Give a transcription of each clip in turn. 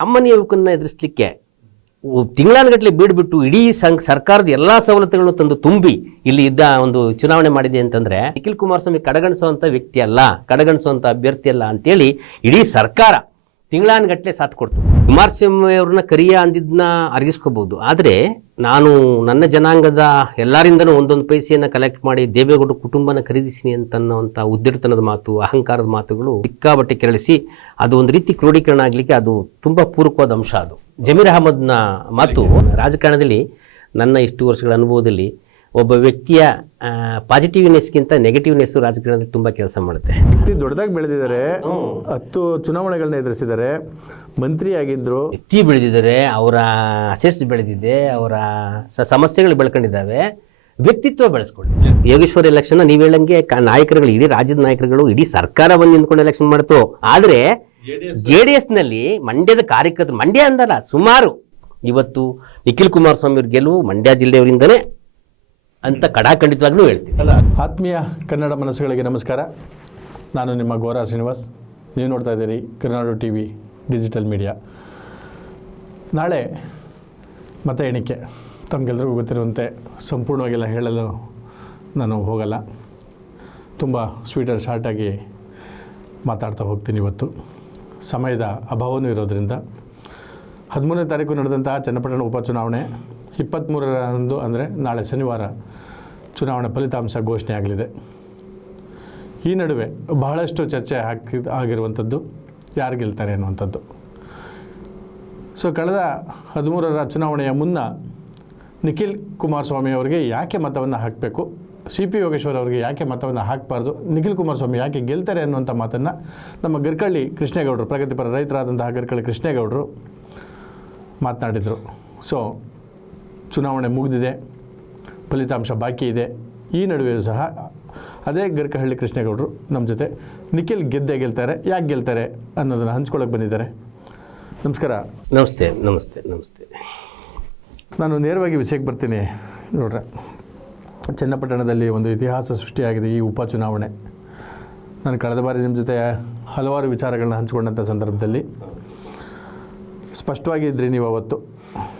ಸಾಮಾನ್ಯ ಯುವಕನ್ನ ಎದುರಿಸಲಿಕ್ಕೆ ತಿಂಗಳಾನುಗಟ್ಟಲೆ ಬೀಡ್ಬಿಟ್ಟು ಇಡೀ ಸಂಘ ಸರ್ಕಾರದ ಎಲ್ಲಾ ಸವಲತ್ತುಗಳನ್ನು ತಂದು ತುಂಬಿ ಇಲ್ಲಿ ಇದ್ದ ಒಂದು ಚುನಾವಣೆ ಮಾಡಿದೆ ಅಂತಂದ್ರೆ ನಿಖಿಲ್ ಕುಮಾರಸ್ವಾಮಿ ಕಡೆಗಣಿಸುವಂತ ವ್ಯಕ್ತಿ ಅಲ್ಲ, ಕಡೆಗಣಿಸುವಂತ ಅಭ್ಯರ್ಥಿ ಅಲ್ಲ ಅಂತೇಳಿ ಇಡೀ ಸರ್ಕಾರ ತಿಂಗಳಾನುಗಟ್ಟಲೆ ಸಾಥ್ ಕೊಡ್ತು. ಕುಮಾರಸ್ವಾಮಿ ಅವ್ರನ್ನ ಕರಿಯ ಅಂದಿದ್ದನ್ನ ಅರಗಿಸ್ಕೋಬಹುದು ಆದರೆ ನಾನು ನನ್ನ ಜನಾಂಗದ ಎಲ್ಲರಿಂದನೂ ಒಂದೊಂದು ಪೈಸೆಯನ್ನು ಕಲೆಕ್ಟ್ ಮಾಡಿ ದೇವೇಗೌಡ ಕುಟುಂಬನ ಖರೀದಿಸಿನಿ ಅಂತನ್ನುವಂಥ ಉದ್ದಿರ್ತನದ ಮಾತು ಅಹಂಕಾರದ ಮಾತುಗಳು ಸಿಕ್ಕಾಬಟ್ಟೆ ಕೆರಳಿಸಿ ಅದು ಒಂದು ರೀತಿ ಕ್ರೋಢೀಕರಣ ಆಗಲಿಕ್ಕೆ ಅದು ತುಂಬ ಪೂರಕವಾದ ಅಂಶ ಅದು. ಜಮೀರ್ ಅಹಮದ್ನ ಮಾತು ರಾಜಕಾರಣದಲ್ಲಿ ನನ್ನ ಇಷ್ಟು ವರ್ಷಗಳ ಅನುಭವದಲ್ಲಿ ಒಬ್ಬ ವ್ಯಕ್ತಿಯ ಪಾಸಿಟಿವ್ನೆಸ್ಗಿಂತ ನೆಗೆಟಿವ್ನೆಸ್ ರಾಜಕಾರಣದಲ್ಲಿ ತುಂಬ ಕೆಲಸ ಮಾಡುತ್ತೆ. ವ್ಯಕ್ತಿ ದೊಡ್ಡದಾಗಿ ಬೆಳೆದಿದ್ದಾರೆ ಹತ್ತು ಚುನಾವಣೆಗಳನ್ನ ಎದುರಿಸಿದ್ದಾರೆ ಮಂತ್ರಿ ಆಗಿದ್ರು ವ್ಯಕ್ತಿ ಬೆಳೆದಿದ್ದಾರೆ ಅವರ ಅಸೆಟ್ಸ್ ಬೆಳೆದಿದೆ ಅವರ ಸ- ಸಮಸ್ಯೆಗಳು ಬೆಳ್ಕೊಂಡಿದ್ದಾವೆ. ವ್ಯಕ್ತಿತ್ವ ಬೆಳೆಸ್ಕೊಳ್ಳಿ. ಯೋಗೇಶ್ವರ ಎಲೆಕ್ಷನ್ ನೀವು ಹೇಳಂಗೆ ಕ- ನಾಯಕರುಗಳು ಇಡೀ ರಾಜ್ಯದ ನಾಯಕರುಗಳು ಇಡೀ ಸರ್ಕಾರ ಬಂದು ನಿಂತ್ಕೊಂಡು ಎಲೆಕ್ಷನ್ ಮಾಡ್ತು. ಆದರೆ ಜೆ ಡಿ ಎಸ್ನಲ್ಲಿ ಮಂಡ್ಯದ ಕಾರ್ಯಕರ್ತರು ಮಂಡ್ಯ ಅಂದಲ್ಲ ಸುಮಾರು. ಇವತ್ತು ನಿಖಿಲ್ ಕುಮಾರಸ್ವಾಮಿ ಅವ್ರ ಗೆಲುವು ಮಂಡ್ಯ ಜಿಲ್ಲೆಯವರಿಂದನೇ ಅಂತ ಕಡಾಖಂಡಿತವಾಗ್ಲೂ ಹೇಳ್ತೀನಿ. ಆತ್ಮೀಯ ಕನ್ನಡ ಮನಸ್ಸುಗಳಿಗೆ ನಮಸ್ಕಾರ. ನಾನು ನಿಮ್ಮ ಗೋರಾ ಶ್ರೀನಿವಾಸ್. ನೀವು ನೋಡ್ತಾ ಇದ್ದೀರಿ Karnadu T V digital media. ನಾಳೆ ಮತ ಎಣಿಕೆ. ತಮಗೆಲ್ಲರಿಗೂ ಗೊತ್ತಿರುವಂತೆ ಸಂಪೂರ್ಣವಾಗೆಲ್ಲ ಹೇಳಲು ನಾನು ಹೋಗಲ್ಲ. ತುಂಬ ಸ್ವೀಟ್ ಶಾರ್ಟಾಗಿ ಮಾತಾಡ್ತಾ ಹೋಗ್ತೀನಿ ಇವತ್ತು. ಸಮಯದ ಅಭಾವವೂ ಇರೋದರಿಂದ ಹದಿಮೂರನೇ ತಾರೀಕು ನಡೆದಂತಹ ಚನ್ನಪಟ್ಟಣ ಉಪಚುನಾವಣೆ ಇಪ್ಪತ್ತ್ಮೂರರಂದು ಅಂದರೆ ನಾಳೆ ಶನಿವಾರ ಚುನಾವಣೆ ಫಲಿತಾಂಶ ಘೋಷಣೆ ಆಗಲಿದೆ. ಈ ನಡುವೆ ಬಹಳಷ್ಟು ಚರ್ಚೆ ಹಾಕಿ ಆಗಿರುವಂಥದ್ದು, ಯಾರು ಗೆಲ್ತಾರೆ ಅನ್ನುವಂಥದ್ದು. ಸೊ ಕಳೆದ ಹದಿಮೂರರ ಚುನಾವಣೆಯ ಮುನ್ನ ನಿಖಿಲ್ ಕುಮಾರಸ್ವಾಮಿ ಅವರಿಗೆ ಯಾಕೆ ಮತವನ್ನು ಹಾಕಬೇಕು? ಸಿ ಪಿ ಯೋಗೇಶ್ವರ್ ಅವರಿಗೆ ಯಾಕೆ ಮತವನ್ನು ಹಾಕಬಾರ್ದು? ನಿಖಿಲ್ ಕುಮಾರಸ್ವಾಮಿ ಯಾಕೆ ಗೆಲ್ತಾರೆ ಅನ್ನುವಂಥ ಮಾತನ್ನು ನಮ್ಮ ಗರ್ಕಳ್ಳಿ ಕೃಷ್ಣೇಗೌಡರು, ಪ್ರಗತಿಪರ ರೈತರಾದಂತಹ ಗರ್ಕಳ್ಳಿ ಕೃಷ್ಣೇಗೌಡರು ಮಾತನಾಡಿದರು. ಸೊ ಚುನಾವಣೆ ಮುಗಿದಿದೆ ಫಲಿತಾಂಶ ಬಾಕಿ ಇದೆ ಈ ನಡುವೆಯೂ ಸಹ ಅದೇ ಗರ್ಕಹಳ್ಳಿ ಕೃಷ್ಣೇಗೌಡರು ನಮ್ಮ ಜೊತೆ ನಿಖಿಲ್ ಗೆದ್ದೆ ಗೆಲ್ತಾರೆ ಯಾಕೆ ಗೆಲ್ತಾರೆ ಅನ್ನೋದನ್ನು ಹಂಚ್ಕೊಳ್ಳೋಕೆ ಬಂದಿದ್ದಾರೆ. ನಮಸ್ಕಾರ. ನಮಸ್ತೆ ನಮಸ್ತೆ ನಮಸ್ತೆ. ನಾನು ನೇರವಾಗಿ ವಿಷಯಕ್ಕೆ ಬರ್ತೀನಿ. ನೋಡ್ರೆ ಚನ್ನಪಟ್ಟಣದಲ್ಲಿ ಒಂದು ಇತಿಹಾಸ ಸೃಷ್ಟಿಯಾಗಿದೆ ಈ ಉಪಚುನಾವಣೆ. ನಾನು ಕಳೆದ ಬಾರಿ ನಿಮ್ಮ ಜೊತೆ ಹಲವಾರು ವಿಚಾರಗಳನ್ನ ಹಂಚಿಕೊಂಡಂಥ ಸಂದರ್ಭದಲ್ಲಿ ಸ್ಪಷ್ಟವಾಗಿದ್ರಿ ನೀವು ಅವತ್ತು.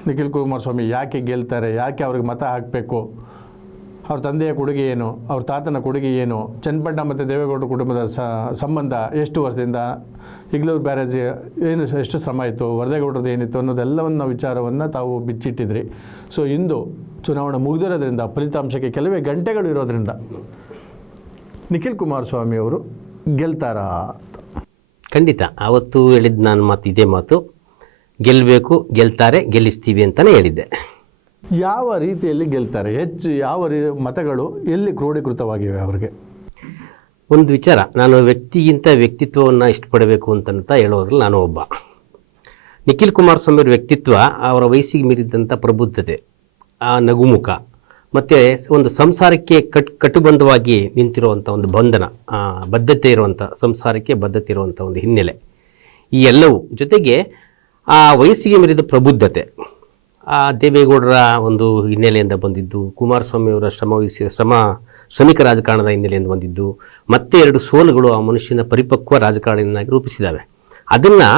ನಿಖಿಲ್ ಕುಮಾರಸ್ವಾಮಿ ಯಾಕೆ ಗೆಲ್ತಾರೆ, ಯಾಕೆ ಅವ್ರಿಗೆ ಮತ ಹಾಕಬೇಕು? ಅವ್ರ ತಂದೆಯ ಕೊಡುಗೆ ಏನು? ಅವ್ರ ತಾತನ ಕೊಡುಗೆ ಏನು? ಚನ್ನಪಟ್ಟಣ ಮತ್ತು ದೇವೇಗೌಡ ಕುಟುಂಬದ ಸಂಬಂಧ ಎಷ್ಟು ವರ್ಷದಿಂದ? ಇಗ್ಲೂರು ಬ್ಯಾರೇಜ್ ಏನು ಎಷ್ಟು ಶ್ರಮ ಇತ್ತು? ವರದೇಗೌಡರದ್ದು ಏನಿತ್ತು ಅನ್ನೋದೆಲ್ಲವನ್ನು ವಿಚಾರವನ್ನು ತಾವು ಬಿಚ್ಚಿಟ್ಟಿದ್ರಿ. ಸೊ ಇಂದು ಚುನಾವಣೆ ಮುಗಿದಿರೋದ್ರಿಂದ, ಫಲಿತಾಂಶಕ್ಕೆ ಕೆಲವೇ ಗಂಟೆಗಳು ಇರೋದ್ರಿಂದ ನಿಖಿಲ್ ಕುಮಾರಸ್ವಾಮಿ ಅವರು ಗೆಲ್ತಾರಾ ಖಂಡಿತ. ಆವತ್ತು ಹೇಳಿದ್ದು ನಾನು ಮಾತು ಇದೇ ಮಾತು. ಗೆಲ್ಲಬೇಕು ಗೆಲ್ತಾರೆ ಗೆಲ್ಲಿಸ್ತೀವಿ ಅಂತಲೇ ಹೇಳಿದ್ದೆ. ಯಾವ ರೀತಿಯಲ್ಲಿ ಗೆಲ್ತಾರೆ? ಹೆಚ್ಚು ಯಾವ ರೀ ಮತಗಳು ಎಲ್ಲಿ ಕ್ರೋಢೀಕೃತವಾಗಿವೆ ಅವರಿಗೆ? ಒಂದು ವಿಚಾರ ನಾನು ವ್ಯಕ್ತಿಗಿಂತ ವ್ಯಕ್ತಿತ್ವವನ್ನು ಇಷ್ಟಪಡಬೇಕು ಅಂತಂತ ಹೇಳೋದ್ರಲ್ಲಿ ನಾನು ಒಬ್ಬ. ನಿಖಿಲ್ ಕುಮಾರಸ್ವಾಮಿ ಅವರ ವ್ಯಕ್ತಿತ್ವ ಅವರ ವಯಸ್ಸಿಗೆ ಮೀರಿದಂಥ ಪ್ರಬುದ್ಧತೆ ಆ ನಗುಮುಖ ಮತ್ತು ಒಂದು ಸಂಸಾರಕ್ಕೆ ಕಟ್ ಕಟುಬಂಧವಾಗಿ ನಿಂತಿರುವಂಥ ಒಂದು ಬಂಧನ ಬದ್ಧತೆ ಇರುವಂಥ ಸಂಸಾರಕ್ಕೆ ಬದ್ಧತೆ ಇರುವಂಥ ಒಂದು ಹಿನ್ನೆಲೆ. ಈ ಎಲ್ಲವೂ ಜೊತೆಗೆ ಆ ವಯಸ್ಸಿಗೆ ಮೀರಿದ ಪ್ರಬುದ್ಧತೆ. ಆ ದೇವೇಗೌಡರ ಒಂದು ಹಿನ್ನೆಲೆಯಿಂದ ಬಂದಿದ್ದು ಕುಮಾರಸ್ವಾಮಿಯವರ ಶ್ರಮ ಶ್ರಮವಹಿಸಿ ಶ್ರಮ, ಶ್ರಮಿಕ ರಾಜಕಾರಣದ ಹಿನ್ನೆಲೆಯಿಂದ ಬಂದಿದ್ದು, ಮತ್ತೆ ಎರಡು ಸೋಲುಗಳು ಆ ಮನುಷ್ಯನ ಪರಿಪಕ್ವ ರಾಜಕಾರಣಿಯನ್ನಾಗಿ ರೂಪಿಸಿದ್ದಾವೆ. ಅದನ್ನು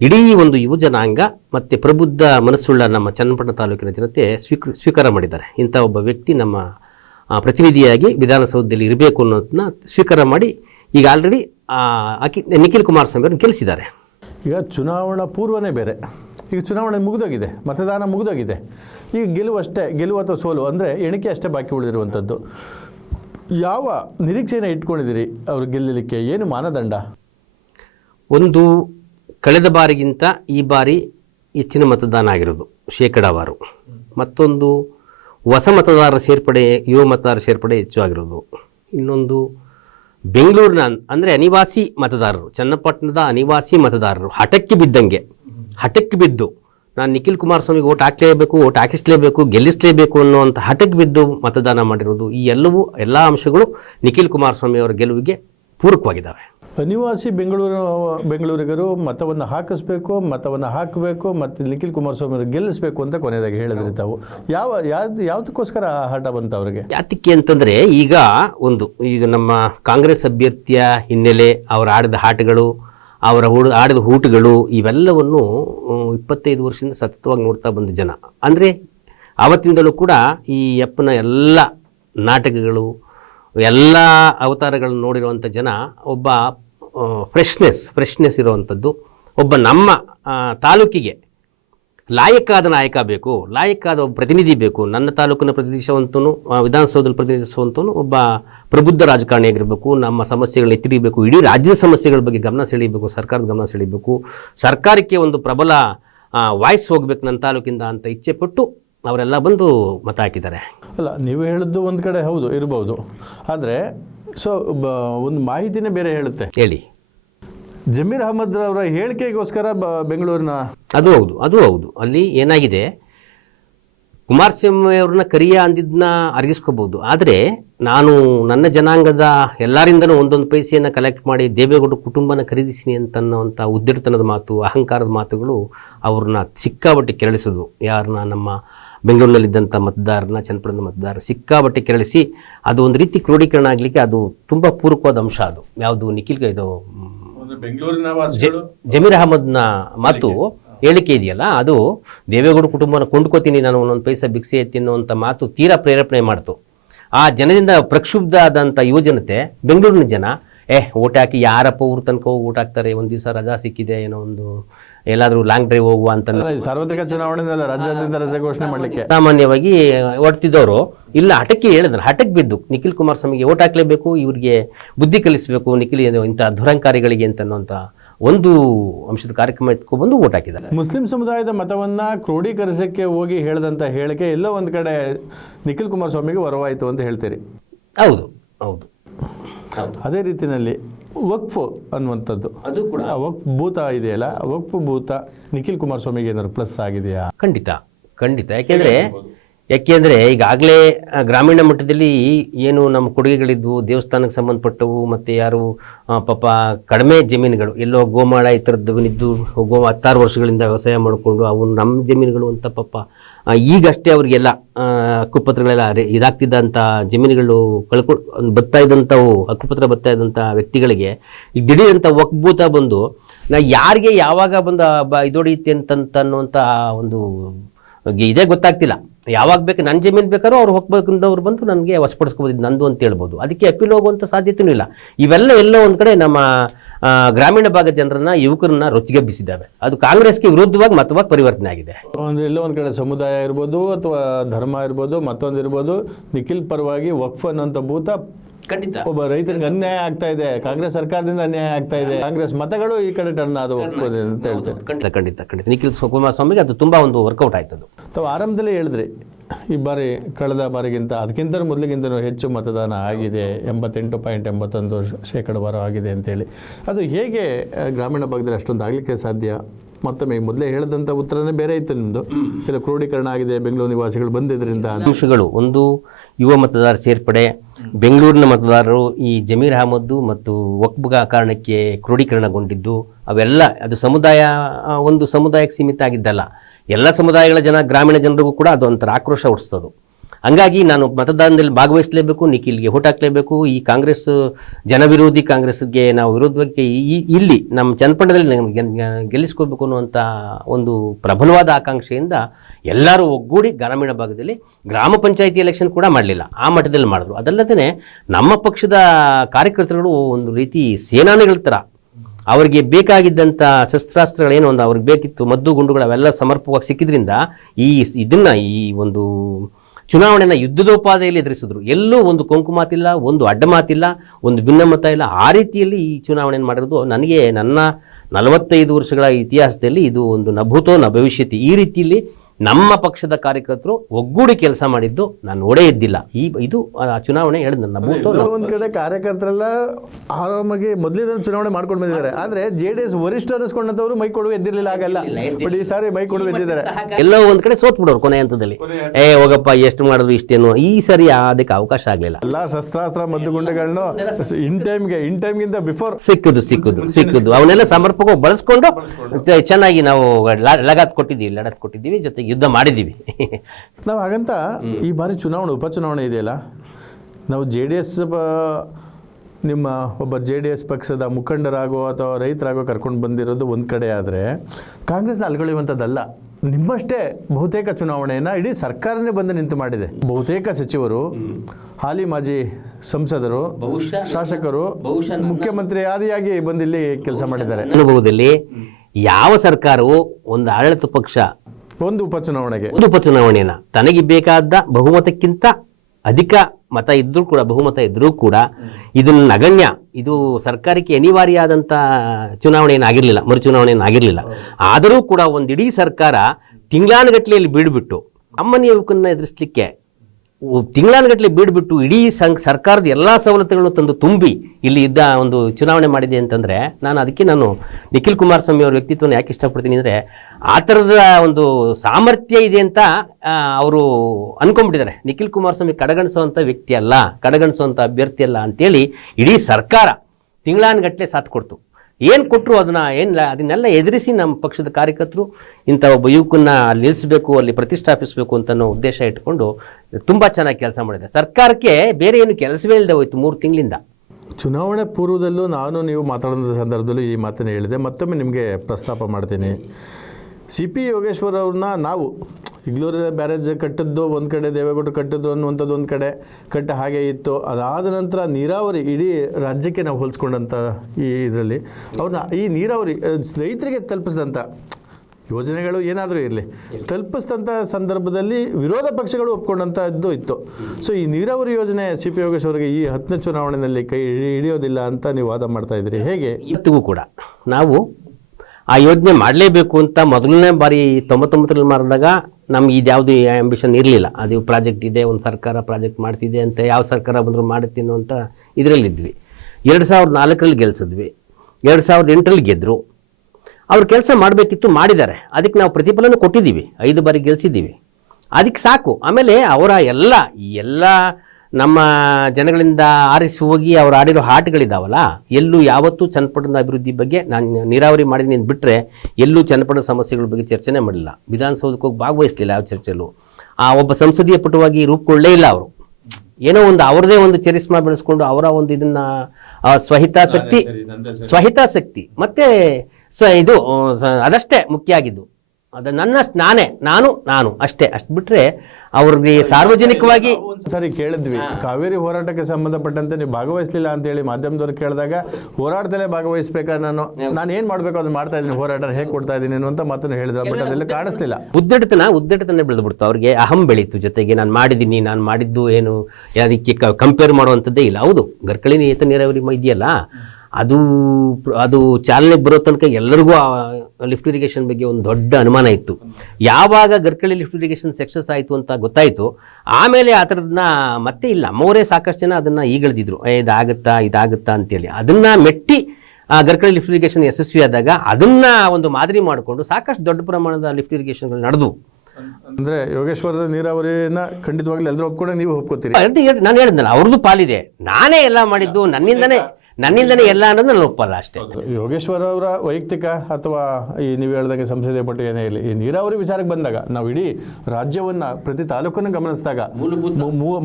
ಇಡೀ ಒಂದು ಯುವ ಜನಾಂಗ ಮತ್ತು ಪ್ರಬುದ್ಧ ಮನಸ್ಸುಳ್ಳ ನಮ್ಮ ಚನ್ನಪಟ್ಟಣ ತಾಲೂಕಿನ ಜನತೆ ಸ್ವೀಕೃ, ಸ್ವೀಕಾರ ಮಾಡಿದ್ದಾರೆ. ಇಂಥ ಒಬ್ಬ ವ್ಯಕ್ತಿ ನಮ್ಮ ಪ್ರತಿನಿಧಿಯಾಗಿ ವಿಧಾನಸೌಧದಲ್ಲಿ ಇರಬೇಕು ಅನ್ನೋದನ್ನ ಸ್ವೀಕಾರ ಮಾಡಿ ಈಗ ಆಲ್ರೆಡಿ ಅಕಿ, ನಿಖಿಲ್ ಕುಮಾರಸ್ವಾಮಿ ಅವರು ಗೆಲ್ಲಿಸಿದ್ದಾರೆ. ಈಗ ಚುನಾವಣಾ ಪೂರ್ವನೇ ಬೇರೆ. ಈಗ ಚುನಾವಣೆ ಮುಗಿದೋಗಿದೆ, ಮತದಾನ ಮುಗಿದೋಗಿದೆ. ಈಗ ಗೆಲುವು ಅಷ್ಟೇ ಗೆಲುವು ಅಥವಾ ಸೋಲು ಅಂದರೆ ಎಣಿಕೆ ಅಷ್ಟೇ ಬಾಕಿ ಉಳಿದಿರುವಂಥದ್ದು. ಯಾವ ನಿರೀಕ್ಷೆನ ಇಟ್ಕೊಂಡಿದ್ದೀರಿ ಅವ್ರು ಗೆಲ್ಲಲಿಕ್ಕೆ? ಏನು ಮಾನದಂಡ? ಒಂದು, ಕಳೆದ ಬಾರಿಗಿಂತ ಈ ಬಾರಿ ಹೆಚ್ಚಿನ ಮತದಾನ ಆಗಿರೋದು, ಶೇಕಡಾವಾರು. ಮತ್ತೊಂದು, ಹೊಸ ಮತದಾರರ ಸೇರ್ಪಡೆ, ಯುವ ಮತದಾರರ ಸೇರ್ಪಡೆ ಹೆಚ್ಚು ಆಗಿರೋದು. ಇನ್ನೊಂದು ಬೆಂಗಳೂರಿನ ಅಂದರೆ ಅನಿವಾಸಿ ಮತದಾರರು, ಚನ್ನಪಟ್ಟಣದ ಅನಿವಾಸಿ ಮತದಾರರು, ಹಠಕ್ಕೆ ಬಿದ್ದಂಗೆ, ಹಠಕ್ಕೆ ಬಿದ್ದು, ನಾನು ನಿಖಿಲ್ ಕುಮಾರಸ್ವಾಮಿಗೆ ಓಟ್ ಹಾಕಲೇಬೇಕು, ಓಟ್ ಹಾಕಿಸ್ಲೇಬೇಕು, ಗೆಲ್ಲಿಸಲೇಬೇಕು ಅನ್ನುವಂಥ ಹಠಕ್ಕೆ ಬಿದ್ದು ಮತದಾನ ಮಾಡಿರೋದು ಈ ಎಲ್ಲವೂ ಎಲ್ಲ ಅಂಶಗಳು ನಿಖಿಲ್ ಕುಮಾರಸ್ವಾಮಿ ಅವರ ಗೆಲುವಿಗೆ ಪೂರಕವಾಗಿದ್ದಾವೆ. ಅನಿವಾಸಿ ಬೆಂಗಳೂರು, ಬೆಂಗಳೂರಿಗರು ಮತವನ್ನು ಹಾಕಿಸ್ಬೇಕು, ಮತವನ್ನು ಹಾಕಬೇಕು, ಮತ್ತು ನಿಖಿಲ್ ಕುಮಾರಸ್ವಾಮಿ ಗೆಲ್ಲಿಸಬೇಕು ಅಂತ ಕೊನೆಯದಾಗಿ ಹೇಳಿದ್ರಿ ತಾವು. ಯಾವ, ಯಾವ್ದು, ಯಾವುದಕ್ಕೋಸ್ಕರ ಹಠ ಬಂತ ಅವರಿಗೆ? ಯಾತಕ್ಕೆ ಅಂತಂದರೆ ಈಗ ಒಂದು, ಈಗ ನಮ್ಮ ಕಾಂಗ್ರೆಸ್ ಅಭ್ಯರ್ಥಿಯ ಹಿನ್ನೆಲೆ ಅವರ ಆಡಿದ ಆಟಗಳು ಅವರ ಹೂಡ ಆಡಿದ ಹೂಟುಗಳು ಇವೆಲ್ಲವನ್ನು ಇಪ್ಪತ್ತೈದು ವರ್ಷದಿಂದ ಸತತವಾಗಿ ನೋಡ್ತಾ ಬಂದ ಜನ. ಅಂದರೆ ಆವತ್ತಿಂದಲೂ ಕೂಡ ಈ ಅಪ್ಪನ ಎಲ್ಲ ನಾಟಕಗಳು, ಎಲ್ಲ ಅವತಾರಗಳನ್ನು ನೋಡಿರುವಂಥ ಜನ ಒಬ್ಬ ಫ್ರೆಶ್ನೆಸ್ ಫ್ರೆಶ್ನೆಸ್ ಇರುವಂಥದ್ದು. ಒಬ್ಬ ನಮ್ಮ ತಾಲೂಕಿಗೆ ಲಾಯಕ್ಕಾದ ನಾಯಕ ಬೇಕು, ಲಾಯಕ್ಕಾದ ಒಬ್ಬ ಪ್ರತಿನಿಧಿ ಬೇಕು, ನನ್ನ ತಾಲೂಕನ್ನು ಪ್ರತಿನಿಧಿಸುವಂತನು ವಿಧಾನಸೌಧದಲ್ಲಿ ಪ್ರತಿನಿಧಿಸುವಂತನು ಒಬ್ಬ ಪ್ರಬುದ್ಧ ರಾಜಕಾರಣಿಯಾಗಿರಬೇಕು ನಮ್ಮ ಸಮಸ್ಯೆಗಳನ್ನ ಎತ್ತಿರಿಬೇಕು ಇಡೀ ರಾಜ್ಯದ ಸಮಸ್ಯೆಗಳ ಬಗ್ಗೆ ಗಮನ ಸೆಳೀಬೇಕು ಸರ್ಕಾರದ ಗಮನ ಸೆಳೀಬೇಕು ಸರ್ಕಾರಕ್ಕೆ ಒಂದು ಪ್ರಬಲ ವಾಯ್ಸ್ ಹೋಗ್ಬೇಕು ನನ್ನ ತಾಲೂಕಿಂದ ಅಂತ ಇಚ್ಛೆ ಪಟ್ಟು ಅವರೆಲ್ಲ ಬಂದು ಮತ ಹಾಕಿದ್ದಾರೆ. ಅಲ್ಲ, ನೀವು ಹೇಳಿದ್ದು ಒಂದು ಕಡೆ ಹೌದು, ಇರ್ಬೋದು. ಆದರೆ ಸೊ ಒಂದು ಮಾಹಿತಿನೇ ಬೇರೆ ಹೇಳುತ್ತೆ. ಹೇಳಿ. ಜಮೀರ್ ಅಹಮದ್ ಅವರ ಹೇಳಿಕೆಗೋಸ್ಕರ ಬೆಂಗಳೂರಿನ ಅದು ಹೌದು ಅದು ಹೌದು. ಅಲ್ಲಿ ಏನಾಗಿದೆ? ಕುಮಾರಸ್ವಾಮಿ ಅವ್ರನ್ನ ಕರಿಯ ಅಂದಿದ್ದನ್ನ ಅರಗಿಸ್ಕೋಬಹುದು ಆದರೆ ನಾನು ನನ್ನ ಜನಾಂಗದ ಎಲ್ಲರಿಂದನೂ ಒಂದೊಂದು ಪೈಸೆಯನ್ನು ಕಲೆಕ್ಟ್ ಮಾಡಿ ದೇವೇಗೌಡ ಕುಟುಂಬನ ಖರೀದಿಸಿನಿ ಅಂತನ್ನುವಂಥ ಉದ್ದಿರ್ತನದ ಮಾತು ಅಹಂಕಾರದ ಮಾತುಗಳು ಅವ್ರನ್ನ ಸಿಕ್ಕಾಬಟ್ಟೆ ಕೆರಳಿಸೋದು ಯಾರನ್ನ ನಮ್ಮ ಬೆಂಗಳೂರಿನಲ್ಲಿದ್ದಂಥ ಮತದಾರನ ಚನ್ನಪಟ್ಟಣದ ಮತದಾರ ಸಿಕ್ಕಾಬಟ್ಟೆ ಕೆರಳಿಸಿ ಅದು ಒಂದು ರೀತಿ ಕ್ರೋಢೀಕರಣ ಆಗಲಿಕ್ಕೆ ಅದು ತುಂಬ ಪೂರಕವಾದ ಅಂಶ ಅದು. ಯಾವುದು ನಿಖಿಲ್ ಇದು ಬೆಂಗಳೂರಿನ ಜಮೀರ್ ಅಹಮದ್ನ ಮಾತು ಹೇಳಿಕೆ. ಇದೆಯಲ್ಲ ಅದು ದೇವೇಗೌಡ ಕುಟುಂಬನ ಕೊಂಡ್ಕೋತೀನಿ ನಾನು ಒಂದೊಂದು ಪೈಸಾ ಭಿಕ್ಷೆ ತಿನ್ನುವಂಥ ಮಾತು ತೀರಾ ಪ್ರೇರೇಪಣೆ ಮಾಡ್ತು. ಆ ಜನದಿಂದ ಪ್ರಕ್ಷುಬ್ಧ ಆದಂಥ ಯುವಜನತೆ ಬೆಂಗಳೂರಿನ ಜನ ಏ ಓಟ್ ಹಾಕಿ ಯಾರಪ್ಪ ಊರು ತನಕ ಹೋಗಿ ಊಟ ಹಾಕ್ತಾರೆ? ಒಂದು ದಿವಸ ರಜಾ ಸಿಕ್ಕಿದೆ ಏನೋ ಒಂದು ಎಲ್ಲಾದರೂ ಲಾಂಗ್ ಡ್ರೈವ್ ಹೋಗುವ ಅಂತ ಸಾರ್ವತ್ರಿಕ ಚುನಾವಣೆಯಲ್ಲ ರಾಜ್ಯಾದ್ಯಂತ ರಜೆ ಘೋಷಣೆ ಮಾಡಲಿಕ್ಕೆ. ಸಾಮಾನ್ಯವಾಗಿ ಹೊಡ್ತಿದ್ದವರು ಇಲ್ಲ ಹಠಕ್ಕೆ ಹೇಳಿದ್ರು ಹಠಕ್ಕೆ ಬಿದ್ದು ನಿಖಿಲ್ ಕುಮಾರಸ್ವಾಮಿಗೆ ಓಟ್ ಹಾಕ್ಲೇಬೇಕು ಇವರಿಗೆ ಬುದ್ಧಿ ಕಲಿಸಬೇಕು ನಿಖಿಲ್ ಇಂಥ ದುರಂಕಾರಿಗಳಿಗೆ ಅಂತನ್ನುವಂಥ ಒಂದು ಅಂಶದ ಕಾರ್ಯಕ್ರಮ ಎತ್ಕೊಬಂದು ಓಟ್ ಹಾಕಿದ್ದಾರೆ. ಮುಸ್ಲಿಂ ಸಮುದಾಯದ ಮತವನ್ನ ಕ್ರೋಢೀಕರಿಸಕ್ಕೆ ಹೋಗಿ ಹೇಳಿದಂಥ ಹೇಳಿಕೆ ಎಲ್ಲೋ ಒಂದು ಕಡೆ ನಿಖಿಲ್ ಕುಮಾರಸ್ವಾಮಿಗೆ ವರವಾಯಿತು ಅಂತ ಹೇಳ್ತೀರಿ. ಹೌದು ಹೌದು ಹೌದು. ಅದೇ ರೀತಿಯಲ್ಲಿ ವಕ್ಫ್ ಅನ್ನುವಂಥದ್ದು. ಅದು ಕೂಡ. ವಕ್ ವಕ್ಫ್ ಭೂತ ಇದೆಯಲ್ಲ ವಕ್ಫ್ ಭೂತ ನಿಖಿಲ್ ಕುಮಾರಸ್ವಾಮಿಗೆ ಏನಾದ್ರು ಪ್ಲಸ್ ಆಗಿದೆಯಾ? ಖಂಡಿತ ಖಂಡಿತ. ಯಾಕೆಂದರೆ ಯಾಕೆಂದ್ರೆ ಈಗಾಗಲೇ ಗ್ರಾಮೀಣ ಮಟ್ಟದಲ್ಲಿ ಏನು ನಮ್ಮ ಕೊಡುಗೆಗಳಿದ್ವು ದೇವಸ್ಥಾನಕ್ಕೆ ಸಂಬಂಧಪಟ್ಟವು ಮತ್ತು ಯಾರು ಪಾಪ ಕಡಿಮೆ ಜಮೀನುಗಳು ಎಲ್ಲೋ ಗೋಮಾಳ ಈ ಥರದ್ದವನಿದ್ದು ಗೋ ಹತ್ತಾರು ವರ್ಷಗಳಿಂದ ವ್ಯವಸಾಯ ಮಾಡಿಕೊಂಡು ಅವು ನಮ್ಮ ಜಮೀನುಗಳು ಅಂತ ಪಾಪ ಈಗಷ್ಟೇ ಅವರಿಗೆಲ್ಲ ಹಕ್ಕುಪತ್ರಗಳೆಲ್ಲ ಇದಾಗ್ತಿದ್ದಂಥ ಜಮೀನುಗಳು ಕಳ್ಕೊ ಬರ್ತಾ ಇದ್ದಂಥವು ಹಕ್ಕುಪತ್ರ ಬರ್ತಾ ಇದ್ದಂಥ ವ್ಯಕ್ತಿಗಳಿಗೆ ಈಗ ದಿಢೀರಂಥ ಒಕ್ಭೂತ ಬಂದು, ನಾ ಯಾರಿಗೆ ಯಾವಾಗ ಬಂದು ಬ ಇದೊಡೆಯುತ್ತೆ ಅಂತಂತ ಅನ್ನುವಂಥ ಒಂದು ಇದೇ ಗೊತ್ತಾಗ್ತಿಲ್ಲ. ಯಾವಾಗ ಬೇಕು ನನ್ನ ಜಮೀನು ಬೇಕಾದ್ರೂ ಅವ್ರು ಹೋಗ್ಬೇಕಂದವ್ರು ಬಂದು ನನಗೆ ವಶಪಡಿಸ್ಕೋಬೋದು, ನಂದು ಅಂತ ಹೇಳ್ಬೋದು. ಅದಕ್ಕೆ ಅಪೀಲ್ ಹೋಗುವಂಥ ಸಾಧ್ಯತೆಯೂ ಇಲ್ಲ. ಇವೆಲ್ಲ ಎಲ್ಲೋ ಒಂದು ಕಡೆ ನಮ್ಮ ಗ್ರಾಮೀಣ ಭಾಗದ ಜನರನ್ನ, ಯುವಕರನ್ನ ರೊಚ್ಚಿಗೆಬ್ಬಿಸಿದ್ದಾವೆ ಅದು ಕಾಂಗ್ರೆಸ್ಗೆ ವಿರುದ್ಧವಾಗಿ ಮತವಾಗಿ ಪರಿವರ್ತನೆ ಆಗಿದೆ. ಒಂದು ಎಲ್ಲೋ ಒಂದು ಕಡೆ ಸಮುದಾಯ ಇರ್ಬೋದು ಅಥವಾ ಧರ್ಮ ಇರ್ಬೋದು ಮತ್ತೊಂದು ಇರ್ಬೋದು ನಿಖಿಲ್ ಪರವಾಗಿ ವಕ್ಫ್ ಅನ್ನೋಂಥ ಭೂತ ಖಂಡಿತ. ಒಬ್ಬ ರೈತನಿಗೆ ಅನ್ಯಾಯ ಆಗ್ತಾ ಇದೆ ಕಾಂಗ್ರೆಸ್ ಸರ್ಕಾರದಿಂದ ಅನ್ಯಾಯ ಆಗ್ತಾ ಇದೆ ಕಾಂಗ್ರೆಸ್ ಮತಗಳು ಈ ಕಡೆ ಟರ್ನ್ ಆದವು ಅಂತ ಹೇಳ್ತಾರೆ ಖಂಡಿತ ಖಂಡಿತ ಖಂಡಿತ. ನಿಖಿಲ್ ಕುಮಾರಸ್ವಾಮಿಗೆ ಅದು ತುಂಬಾ ಒಂದು ವರ್ಕೌಟ್ ಆಯ್ತದು ತಾವು ಆರಂಭದಲ್ಲಿ ಹೇಳಿದ್ರಿ ಈ ಬಾರಿ ಕಳೆದ ಬಾರಿಗಿಂತ ಅದಕ್ಕಿಂತ ಮೊದಲಿಗಿಂತ ಹೆಚ್ಚು ಮತದಾನ ಆಗಿದೆ ಎಂಬತ್ತೆಂಟು ಪಾಯಿಂಟ್ ಎಂಬತ್ತೊಂದು ಶೇಕಡವಾರು ಆಗಿದೆ ಅಂತೇಳಿ. ಅದು ಹೇಗೆ ಗ್ರಾಮೀಣ ಭಾಗದಲ್ಲಿ ಅಷ್ಟೊಂದು ಆಗಲಿಕ್ಕೆ ಸಾಧ್ಯ? ಮತ್ತೊಮ್ಮೆ ಮೊದಲೇ ಹೇಳಿದಂಥ ಉತ್ತರನೇ ಬೇರೆ ಇತ್ತು ನಿಮ್ಮದು ಇಲ್ಲ ಕ್ರೋಢೀಕರಣ ಆಗಿದೆ, ಬೆಂಗಳೂರು ನಿವಾಸಿಗಳು ಬಂದಿದ್ದರಿಂದ ಅಂಶಗಳು ಒಂದು, ಯುವ ಮತದಾರ ಸೇರ್ಪಡೆ. ಬೆಂಗಳೂರಿನ ಮತದಾರರು ಈ ಜಮೀರ್ ಅಹಮದ್ದು ಮತ್ತು ಒಕ್ಬಗ ಕಾರಣಕ್ಕೆ ಕ್ರೋಢೀಕರಣಗೊಂಡಿದ್ದು ಅವೆಲ್ಲ ಅದು ಸಮುದಾಯ ಒಂದು ಸಮುದಾಯಕ್ಕೆ ಸೀಮಿತ ಆಗಿದ್ದಲ್ಲ. ಎಲ್ಲ ಸಮುದಾಯಗಳ ಜನ, ಗ್ರಾಮೀಣ ಜನರಿಗೂ ಕೂಡ ಅದು ಒಂಥರ ಆಕ್ರೋಶ ಹುಟ್ಟಿಸ್ತದು. ಹಂಗಾಗಿ ನಾನು ಮತದಾನದಲ್ಲಿ ಭಾಗವಹಿಸಲೇಬೇಕು, ನಿಖಿಲ್ಗೆ ಓಟ್ ಹಾಕಲೇಬೇಕು. ಈ ಕಾಂಗ್ರೆಸ್, ಜನವಿರೋಧಿ ಕಾಂಗ್ರೆಸ್ಗೆ ನಾವು ವಿರೋಧವಾಗಿ ಈ ಇಲ್ಲಿ ನಮ್ಮ ಚನ್ನಪಟ್ಟಣದಲ್ಲಿ ಗೆಲ್ಲಿಸ್ಕೋಬೇಕು ಅನ್ನುವಂಥ ಒಂದು ಪ್ರಬಲವಾದ ಆಕಾಂಕ್ಷೆಯಿಂದ ಎಲ್ಲರೂ ಒಗ್ಗೂಡಿ ಗ್ರಾಮೀಣ ಭಾಗದಲ್ಲಿ ಗ್ರಾಮ ಪಂಚಾಯಿತಿ ಎಲೆಕ್ಷನ್ ಕೂಡ ಮಾಡಲಿಲ್ಲ. ಆ ಮಟ್ಟದಲ್ಲಿ ಮಾಡಿದ್ರು. ಅದಲ್ಲದೆ ನಮ್ಮ ಪಕ್ಷದ ಕಾರ್ಯಕರ್ತರುಗಳು ಒಂದು ರೀತಿ ಸೇನಾನಿಗಳ ಥರ ಅವರಿಗೆ ಬೇಕಾಗಿದ್ದಂಥ ಶಸ್ತ್ರಾಸ್ತ್ರಗಳೇನು ಒಂದು ಅವ್ರಿಗೆ ಬೇಕಿತ್ತು, ಮದ್ದು, ಗುಂಡುಗಳು ಅವೆಲ್ಲ ಸಮರ್ಪಕವಾಗಿ ಸಿಕ್ಕಿದ್ರಿಂದ ಈ, ಇದನ್ನ ಈ ಒಂದು ಚುನಾವಣೆನ ಯುದ್ಧದೋಪಾದಿಯಲ್ಲಿ ಎದುರಿಸಿದ್ರು. ಎಲ್ಲೂ ಒಂದು ಕೊಂಕು ಮಾತಿಲ್ಲ, ಒಂದು ಅಡ್ಡ ಮಾತಿಲ್ಲ, ಒಂದು ಭಿನ್ನಮತ ಇಲ್ಲ. ಆ ರೀತಿಯಲ್ಲಿ ಈ ಚುನಾವಣೆಯನ್ನು ಮಾಡಿರೋದು ನನಗೆ ನನ್ನ ನಲವತ್ತೈದು ವರ್ಷಗಳ ಇತಿಹಾಸದಲ್ಲಿ ಇದು ಒಂದು ನಭೂತೋ ನ ಭವಿಷ್ಯತಿ ಈ ರೀತಿಯಲ್ಲಿ ನಮ್ಮ ಪಕ್ಷದ ಕಾರ್ಯಕರ್ತರು ಒಗ್ಗೂಡಿ ಕೆಲಸ ಮಾಡಿದ್ದು ನಾನು ನೋಡೇ ಇದ್ದಿಲ್ಲ. ಈ ಇದು ಆ ಚುನಾವಣೆ ಹೇಳಿದ ನನ್ನ ಒಂದು ಕಡೆ ಕಾರ್ಯಕರ್ತರೆಲ್ಲ ಆರಾಮಾಗಿ ಮೊದಲೇ ಚುನಾವಣೆ ಮಾಡ್ಕೊಂಡು ಬಂದಿದ್ದಾರೆ. ಆದ್ರೆ ಜೆ ಡಿ ಎಸ್ ವರಿಷ್ಠ ಅನಿಸ್ಕೊಂಡಂತವ್ರು ಮೈ ಕೊಡುವ ಎದ್ದಿರಲಿಲ್ಲ ಆಗಲ್ಲ ಬಟ್ ಈ ಸಾರಿ ಮೈ ಕೊಡುವ ಎದ್ದಿದ್ದಾರೆ. ಎಲ್ಲೋ ಒಂದ್ ಕಡೆ ಸೋತ್ ಬಿಡೋರು ಕೊನೆ ಹಂತದಲ್ಲಿ. ಏ ಹೋಗಪ್ಪ ಎಷ್ಟು ಮಾಡಿದ್ರು ಇಷ್ಟೇನು. ಈ ಸರಿ ಅದಕ್ಕೆ ಅವಕಾಶ ಆಗ್ಲಿಲ್ಲ. ಎಲ್ಲ ಶಸ್ತ್ರಾಸ್ತ್ರ ಮದ್ದುಗುಂಡೆಗಳನ್ನು ಇನ್ ಟೈಮ್ಗೆ ಇನ್ ಟೈಮ್ಗಿಂತ ಬಿಫೋರ್ ಸಿಕ್ಕದು ಸಿಕ್ಕದು ಸಿಕ್ಕದು. ಅವನ್ನೆಲ್ಲ ಸಮರ್ಪಕವಾಗಿ ಬಳಸ್ಕೊಂಡು ಚೆನ್ನಾಗಿ ನಾವು ಲಗಾತ್ ಕೊಟ್ಟಿದ್ದೀವಿ ಲಡತ್ ಕೊಟ್ಟಿದ್ದೀವಿ ಜೊತೆಗೆ ಯುದ್ಧ ಮಾಡಿದ್ದೀವಿ. ನಾವು ಹಾಗಂತ ಈ ಬಾರಿ ಚುನಾವಣೆ ಉಪಚುನಾವಣೆ ಇದೆಯಲ್ಲ ನಾವು ಜೆ ಡಿ ಎಸ್ ನಿಮ್ಮ ಒಬ್ಬ ಜೆ ಡಿ ಎಸ್ ಪಕ್ಷದ ಮುಖಂಡರಾಗೋ ಅಥವಾ ರೈತರಾಗೋ ಕರ್ಕೊಂಡು ಬಂದಿರೋದು ಒಂದು ಕಡೆ ಆದರೆ ಕಾಂಗ್ರೆಸ್ನ ಅಲ್ಗೊಳ್ಳುವಂಥದ್ದಲ್ಲ ನಿಮ್ಮಷ್ಟೇ ಬಹುತೇಕ ಚುನಾವಣೆಯನ್ನು ಇಡೀ ಸರ್ಕಾರನೇ ಬಂದು ನಿಂತು ಮಾಡಿದೆ. ಬಹುತೇಕ ಸಚಿವರು ಹಾಲಿ ಮಾಜಿ ಸಂಸದರು ಶಾಸಕರು ಮುಖ್ಯಮಂತ್ರಿ ಆದಿಯಾಗಿ ಬಂದಿಲ್ಲಿ ಇಲ್ಲಿ ಕೆಲಸ ಮಾಡಿದ್ದಾರೆ. ಅನುಭವದಲ್ಲಿ ಯಾವ ಸರ್ಕಾರವು ಒಂದು ಆಡಳಿತ ಪಕ್ಷ ಒಂದು ಉಪಚುನಾವಣೆಗೆ. ಒಂದು ಉಪಚುನಾವಣೆಯನ್ನ ತನಗೆ ಬೇಕಾದ ಬಹುಮತಕ್ಕಿಂತ ಅಧಿಕ ಮತ ಇದ್ರೂ ಕೂಡ, ಬಹುಮತ ಇದ್ರೂ ಕೂಡ ಇದನ್ನ ನಗಣ್ಯ, ಇದು ಸರ್ಕಾರಕ್ಕೆ ಅನಿವಾರ್ಯ ಆದಂಥ ಚುನಾವಣೆ ಏನಾಗಿರಲಿಲ್ಲ ಮರು ಚುನಾವಣೆ ಏನಾಗಿರಲಿಲ್ಲ ಆದರೂ ಕೂಡ ಒಂದು ಇಡೀ ಸರ್ಕಾರ ತಿಂಗಳಾನುಗಟ್ಟಲೆಯಲ್ಲಿ ಬೀಡ್ಬಿಟ್ಟು ಅಮ್ಮನ ಯುವಕನ್ನ ಎದುರಿಸಲಿಕ್ಕೆ ತಿಂಗಳಾನುಗಟ್ಟಲೆ ಬೀಡ್ಬಿಟ್ಟು ಇಡೀ ಸಂ ಸರ್ಕಾರದ ಎಲ್ಲ ಸವಲತ್ತುಗಳನ್ನು ತಂದು ತುಂಬಿ ಇಲ್ಲಿ ಇದ್ದ ಒಂದು ಚುನಾವಣೆ ಮಾಡಿದೆ ಅಂತಂದರೆ ನಾನು ಅದಕ್ಕೆ ನಾನು ನಿಖಿಲ್ ಕುಮಾರಸ್ವಾಮಿ ಅವ್ರ ವ್ಯಕ್ತಿತ್ವನ ಯಾಕೆ ಇಷ್ಟಪಡ್ತೀನಿ ಅಂದರೆ ಆ ಥರದ ಒಂದು ಸಾಮರ್ಥ್ಯ ಇದೆ ಅಂತ ಅವರು ಅಂದ್ಕೊಂಡ್ಬಿಟ್ಟಿದ್ದಾರೆ ನಿಖಿಲ್ ಕುಮಾರಸ್ವಾಮಿ ಕಡೆಗಣಿಸುವಂಥ ವ್ಯಕ್ತಿ ಅಲ್ಲ ಕಡೆಗಣಿಸುವಂಥ ಅಭ್ಯರ್ಥಿ ಅಲ್ಲ ಅಂತೇಳಿ ಇಡೀ ಸರ್ಕಾರ ತಿಂಗಳಾನುಗಟ್ಟಲೆ ಸಾಥ್ ಕೊಡ್ತು. ಏನು ಕೊಟ್ಟರು ಅದನ್ನ ಏನಿಲ್ಲ ಅದನ್ನೆಲ್ಲ ಎದುರಿಸಿ ನಮ್ಮ ಪಕ್ಷದ ಕಾರ್ಯಕರ್ತರು ಇಂಥ ಒಬ್ಬ ಯುವಕನ್ನ ಅಲ್ಲಿ ನಿಲ್ಲಿಸಬೇಕು, ಅಲ್ಲಿ ಪ್ರತಿಷ್ಠಾಪಿಸಬೇಕು ಅಂತ ಅನ್ನೋ ಉದ್ದೇಶ ಇಟ್ಕೊಂಡು ತುಂಬ ಚೆನ್ನಾಗಿ ಕೆಲಸ ಮಾಡಿದೆ ಸರ್ಕಾರಕ್ಕೆ ಬೇರೆ ಏನು ಕೆಲಸವೇ ಇಲ್ಲದೆ ಹೋಯ್ತು ಮೂರು ತಿಂಗಳಿಂದ. ಚುನಾವಣೆ ಪೂರ್ವದಲ್ಲೂ ನಾನು ನೀವು ಮಾತಾಡೋದ ಸಂದರ್ಭದಲ್ಲೂ ಈ ಮಾತನ್ನು ಹೇಳಿದೆ. ಮತ್ತೊಮ್ಮೆ ನಿಮಗೆ ಪ್ರಸ್ತಾಪ ಮಾಡ್ತೀನಿ. ಸಿ ಪಿ ಯೋಗೇಶ್ವರ್ ಅವ್ರನ್ನ ನಾವು ಇಗ್ಲೂರು ಬ್ಯಾರೇಜ್ ಕಟ್ಟಿದ್ದು ಒಂದು ಕಡೆ, ದೇವೇಗೌಡರು ಕಟ್ಟಿದ್ದು ಅನ್ನುವಂಥದ್ದು ಒಂದು ಕಡೆ ಕಟ್ಟ ಹಾಗೆ ಇತ್ತು. ಅದಾದ ನಂತರ ನೀರಾವರಿ ಇಡೀ ರಾಜ್ಯಕ್ಕೆ ನಾವು ಹೋಲಿಸ್ಕೊಂಡಂಥ ಈ ಇದರಲ್ಲಿ. ಅವ್ರನ್ನ ಈ ನೀರಾವರಿ ರೈತರಿಗೆ ತಲುಪಿಸಿದಂಥ ಯೋಜನೆಗಳು ಏನಾದರೂ ಇರಲಿ ತಲುಪಿಸಿದಂಥ ಸಂದರ್ಭದಲ್ಲಿ ವಿರೋಧ ಪಕ್ಷಗಳು ಒಪ್ಕೊಂಡಂಥದ್ದು ಇತ್ತು. ಸೊ ಈ ನೀರಾವರಿ ಯೋಜನೆ ಸಿ ಪಿ ಯೋಗೇಶ್ವರ್ಗೆ ಈ ಹತ್ತನೇ ಚುನಾವಣೆಯಲ್ಲಿ ಕೈ ಹಿಡಿ- ಹಿಡಿಯೋದಿಲ್ಲ ಅಂತ ನೀವು ವಾದ ಮಾಡ್ತಾ ಇದ್ದೀರಿ. ಹೇಗೆ? ಇವತ್ತಿಗೂ ಕೂಡ ನಾವು ಆ ಯೋಜನೆ ಮಾಡಲೇಬೇಕು ಅಂತ ಮೊದಲನೇ ಬಾರಿ ತೊಂಬತ್ತೊಂಬತ್ತರಲ್ಲಿ ಮಾಡಿದಾಗ ನಮ್ಗೆ ಇದ್ಯಾವುದು ಆಂಬಿಷನ್ ಇರಲಿಲ್ಲ. ಅದು ಪ್ರಾಜೆಕ್ಟ್ ಇದೆ, ಒಂದು ಸರ್ಕಾರ ಪ್ರಾಜೆಕ್ಟ್ ಮಾಡ್ತಿದೆ ಅಂತ ಯಾವ ಸರ್ಕಾರ ಬಂದರೂ ಮಾಡುತ್ತೆ ಅಂತ ಇದರಲ್ಲಿದ್ವಿ. ಎರಡು ಸಾವಿರದ ನಾಲ್ಕರಲ್ಲಿ ಗೆಲ್ಸಿದ್ವಿ. ಎರಡು ಸಾವಿರದ ಎಂಟರಲ್ಲಿ ಗೆದ್ದರು ಅವ್ರು ಕೆಲಸ ಮಾಡಬೇಕಿತ್ತು, ಮಾಡಿದ್ದಾರೆ. ಅದಕ್ಕೆ ನಾವು ಪ್ರತಿಫಲನ ಕೊಟ್ಟಿದ್ದೀವಿ. ಐದು ಬಾರಿ ಗೆಲ್ಸಿದ್ದೀವಿ. ಅದಕ್ಕೆ ಸಾಕು. ಆಮೇಲೆ ಅವರ ಎಲ್ಲ ಎಲ್ಲ ನಮ್ಮ ಜನಗಳಿಂದ ಆರಿಸಿ ಹೋಗಿ ಅವ್ರು ಆಡಿರೋ ಹಾಟ್ಗಳಿದ್ದಾವಲ್ಲ ಎಲ್ಲೂ ಯಾವತ್ತೂ ಚನ್ನಪಟ್ಟಣದ ಅಭಿವೃದ್ಧಿ ಬಗ್ಗೆ ನಾನು ನೀರಾವರಿ ಮಾಡಿದ್ದೀನಿ ಅಂತ ಬಿಟ್ಟರೆ ಎಲ್ಲೂ ಚನ್ನಪಟ್ಟಣ ಸಮಸ್ಯೆಗಳ ಬಗ್ಗೆ ಚರ್ಚೆನೇ ಮಾಡಿಲ್ಲ. ವಿಧಾನಸೌಧಕ್ಕೆ ಹೋಗಿ ಭಾಗವಹಿಸಲಿಲ್ಲ ಯಾವ ಚರ್ಚೆಲ್ಲೂ ಆ ಒಬ್ಬ ಸಂಸದೀಯ ಪಟುವಾಗಿ ರೂಪುಕೊಳ್ಳೇ ಇಲ್ಲ ಅವರು. ಏನೋ ಒಂದು ಅವರದೇ ಒಂದು ಚರಿಸ್ಮಾ ಬೆಳೆಸ್ಕೊಂಡು ಅವರ ಒಂದು ಇದನ್ನ ಸ್ವಹಿತಾಸಕ್ತಿ ಸ್ವಹಿತಾಸಕ್ತಿ. ಮತ್ತೆ ಸ ಇದು ಅದಷ್ಟೇ ಮುಖ್ಯ ಆಗಿದ್ದು. ಅದು ನನ್ನ ನಾನೇ ನಾನು ನಾನು ಅಷ್ಟೇ. ಅಷ್ಟು ಬಿಟ್ರೆ ಅವ್ರಿಗೆ ಸಾರ್ವಜನಿಕವಾಗಿ ಸರಿ ಕೇಳಿದ್ವಿ. ಕಾವೇರಿ ಹೋರಾಟಕ್ಕೆ ಸಂಬಂಧಪಟ್ಟಂತೆ ನೀವು ಭಾಗವಹಿಸಲಿಲ್ಲ ಅಂತ ಹೇಳಿ ಮಾಧ್ಯಮದವ್ರು ಕೇಳಿದಾಗ ಹೋರಾಟದಲ್ಲೇ ಭಾಗವಹಿಸಬೇಕಾ ನಾನು? ನಾನು ಏನು ಮಾಡಬೇಕು ಅದನ್ನ ಮಾಡ್ತಾ ಇದ್ದೀನಿ ಹೋರಾಟ ಹೇಗೆ ಕೊಡ್ತಾ ಇದ್ದೀನಿ ಅಂತ ಮಾತನ್ನು ಹೇಳಿದ್ರು. ಬಟ್ ಅದೆಲ್ಲ ಕಾಣಿಸ್ಲಿಲ್ಲ. ಉದ್ದಟತನ ಉದ್ದಟತನ ಬೆಳೆದ್ಬಿಡ್ತು. ಅವ್ರಿಗೆ ಅಹಂ ಬೆಳೀತು ಜೊತೆಗೆ ನಾನು ಮಾಡಿದ್ದೀನಿ ನಾನು ಮಾಡಿದ್ದು ಏನು ಅದಕ್ಕೆ ಕಂಪೇರ್ ಮಾಡುವಂಥದ್ದೇ ಇಲ್ಲ. ಹೌದು ಗರ್ಕಳಿ ನೀತ ನೀರಾವರಿ ಮ- ಇದೆಯಲ್ಲ? ಅದು ಅದು ಚಾಲನೆ ಬರೋ ತನಕ ಎಲ್ಲರಿಗೂ ಲಿಫ್ಟ್ ಇರಿಗೇಷನ್ ಬಗ್ಗೆ ಒಂದು ದೊಡ್ಡ ಅನುಮಾನ ಇತ್ತು. ಯಾವಾಗ ಗರ್ಕಳಿ ಲಿಫ್ಟ್ ಇರಿಗೇಷನ್ ಸಕ್ಸಸ್ ಆಯಿತು ಅಂತ ಗೊತ್ತಾಯಿತು ಆಮೇಲೆ ಆ ಥರದನ್ನ ಮತ್ತೆ ಇಲ್ಲ. ಅಮ್ಮವರೇ ಸಾಕಷ್ಟು ಜನ ಅದನ್ನು ಈಗಳ್ದಿದ್ರು. ಏ ಇದಾಗುತ್ತಾ ಇದಾಗುತ್ತಾ ಅಂತೇಳಿ. ಅದನ್ನು ಮೆಟ್ಟಿ ಆ ಗರ್ಕಳಿ ಲಿಫ್ಟ್ ಇರಿಗೇಷನ್ ಯಶಸ್ವಿ ಆದಾಗ ಅದನ್ನು ಒಂದು ಮಾದರಿ ಮಾಡಿಕೊಂಡು ಸಾಕಷ್ಟು ದೊಡ್ಡ ಪ್ರಮಾಣದ ಲಿಫ್ಟ್ ಇರಿಗೇಷನ್ಗಳು ನಡೆದು ಅಂದ್ರೆ ಯೋಗೇಶ್ವರದ ನೀರಾವರಿನ ಖಂಡಿತವಾಗ್ಲೂ ಎಲ್ಲರೂ ಒಪ್ಕೊಂಡೆ ನೀವು ಒಪ್ಕೋತೀರಿ? ನಾನು ಹೇಳಿದ್ನಲ್ಲ ಅವ್ರದ್ದು ಪಾಲಿದೆ. ನಾನೇ ಎಲ್ಲ ಮಾಡಿದ್ದು ನನ್ನಿಂದನೇ ನನ್ನಿಂದನೇ ಎಲ್ಲ ಅನ್ನೋದು ನಾನು ಒಪ್ಪಲ್ಲ ಅಷ್ಟೇ. ಯೋಗೇಶ್ವರ ಅವರ ವೈಯಕ್ತಿಕ ಅಥವಾ ಈ ನೀವು ಹೇಳ್ದಂಗೆ ಸಂಸದೀಯ ಪಟ್ಟು ಏನೇ ಇರಲಿ ಈ ನೀರಾವರಿ ವಿಚಾರಕ್ಕೆ ಬಂದಾಗ ನಾವು ಇಡೀ ರಾಜ್ಯವನ್ನ ಪ್ರತಿ ತಾಲೂಕನ್ನು ಗಮನಿಸಿದಾಗ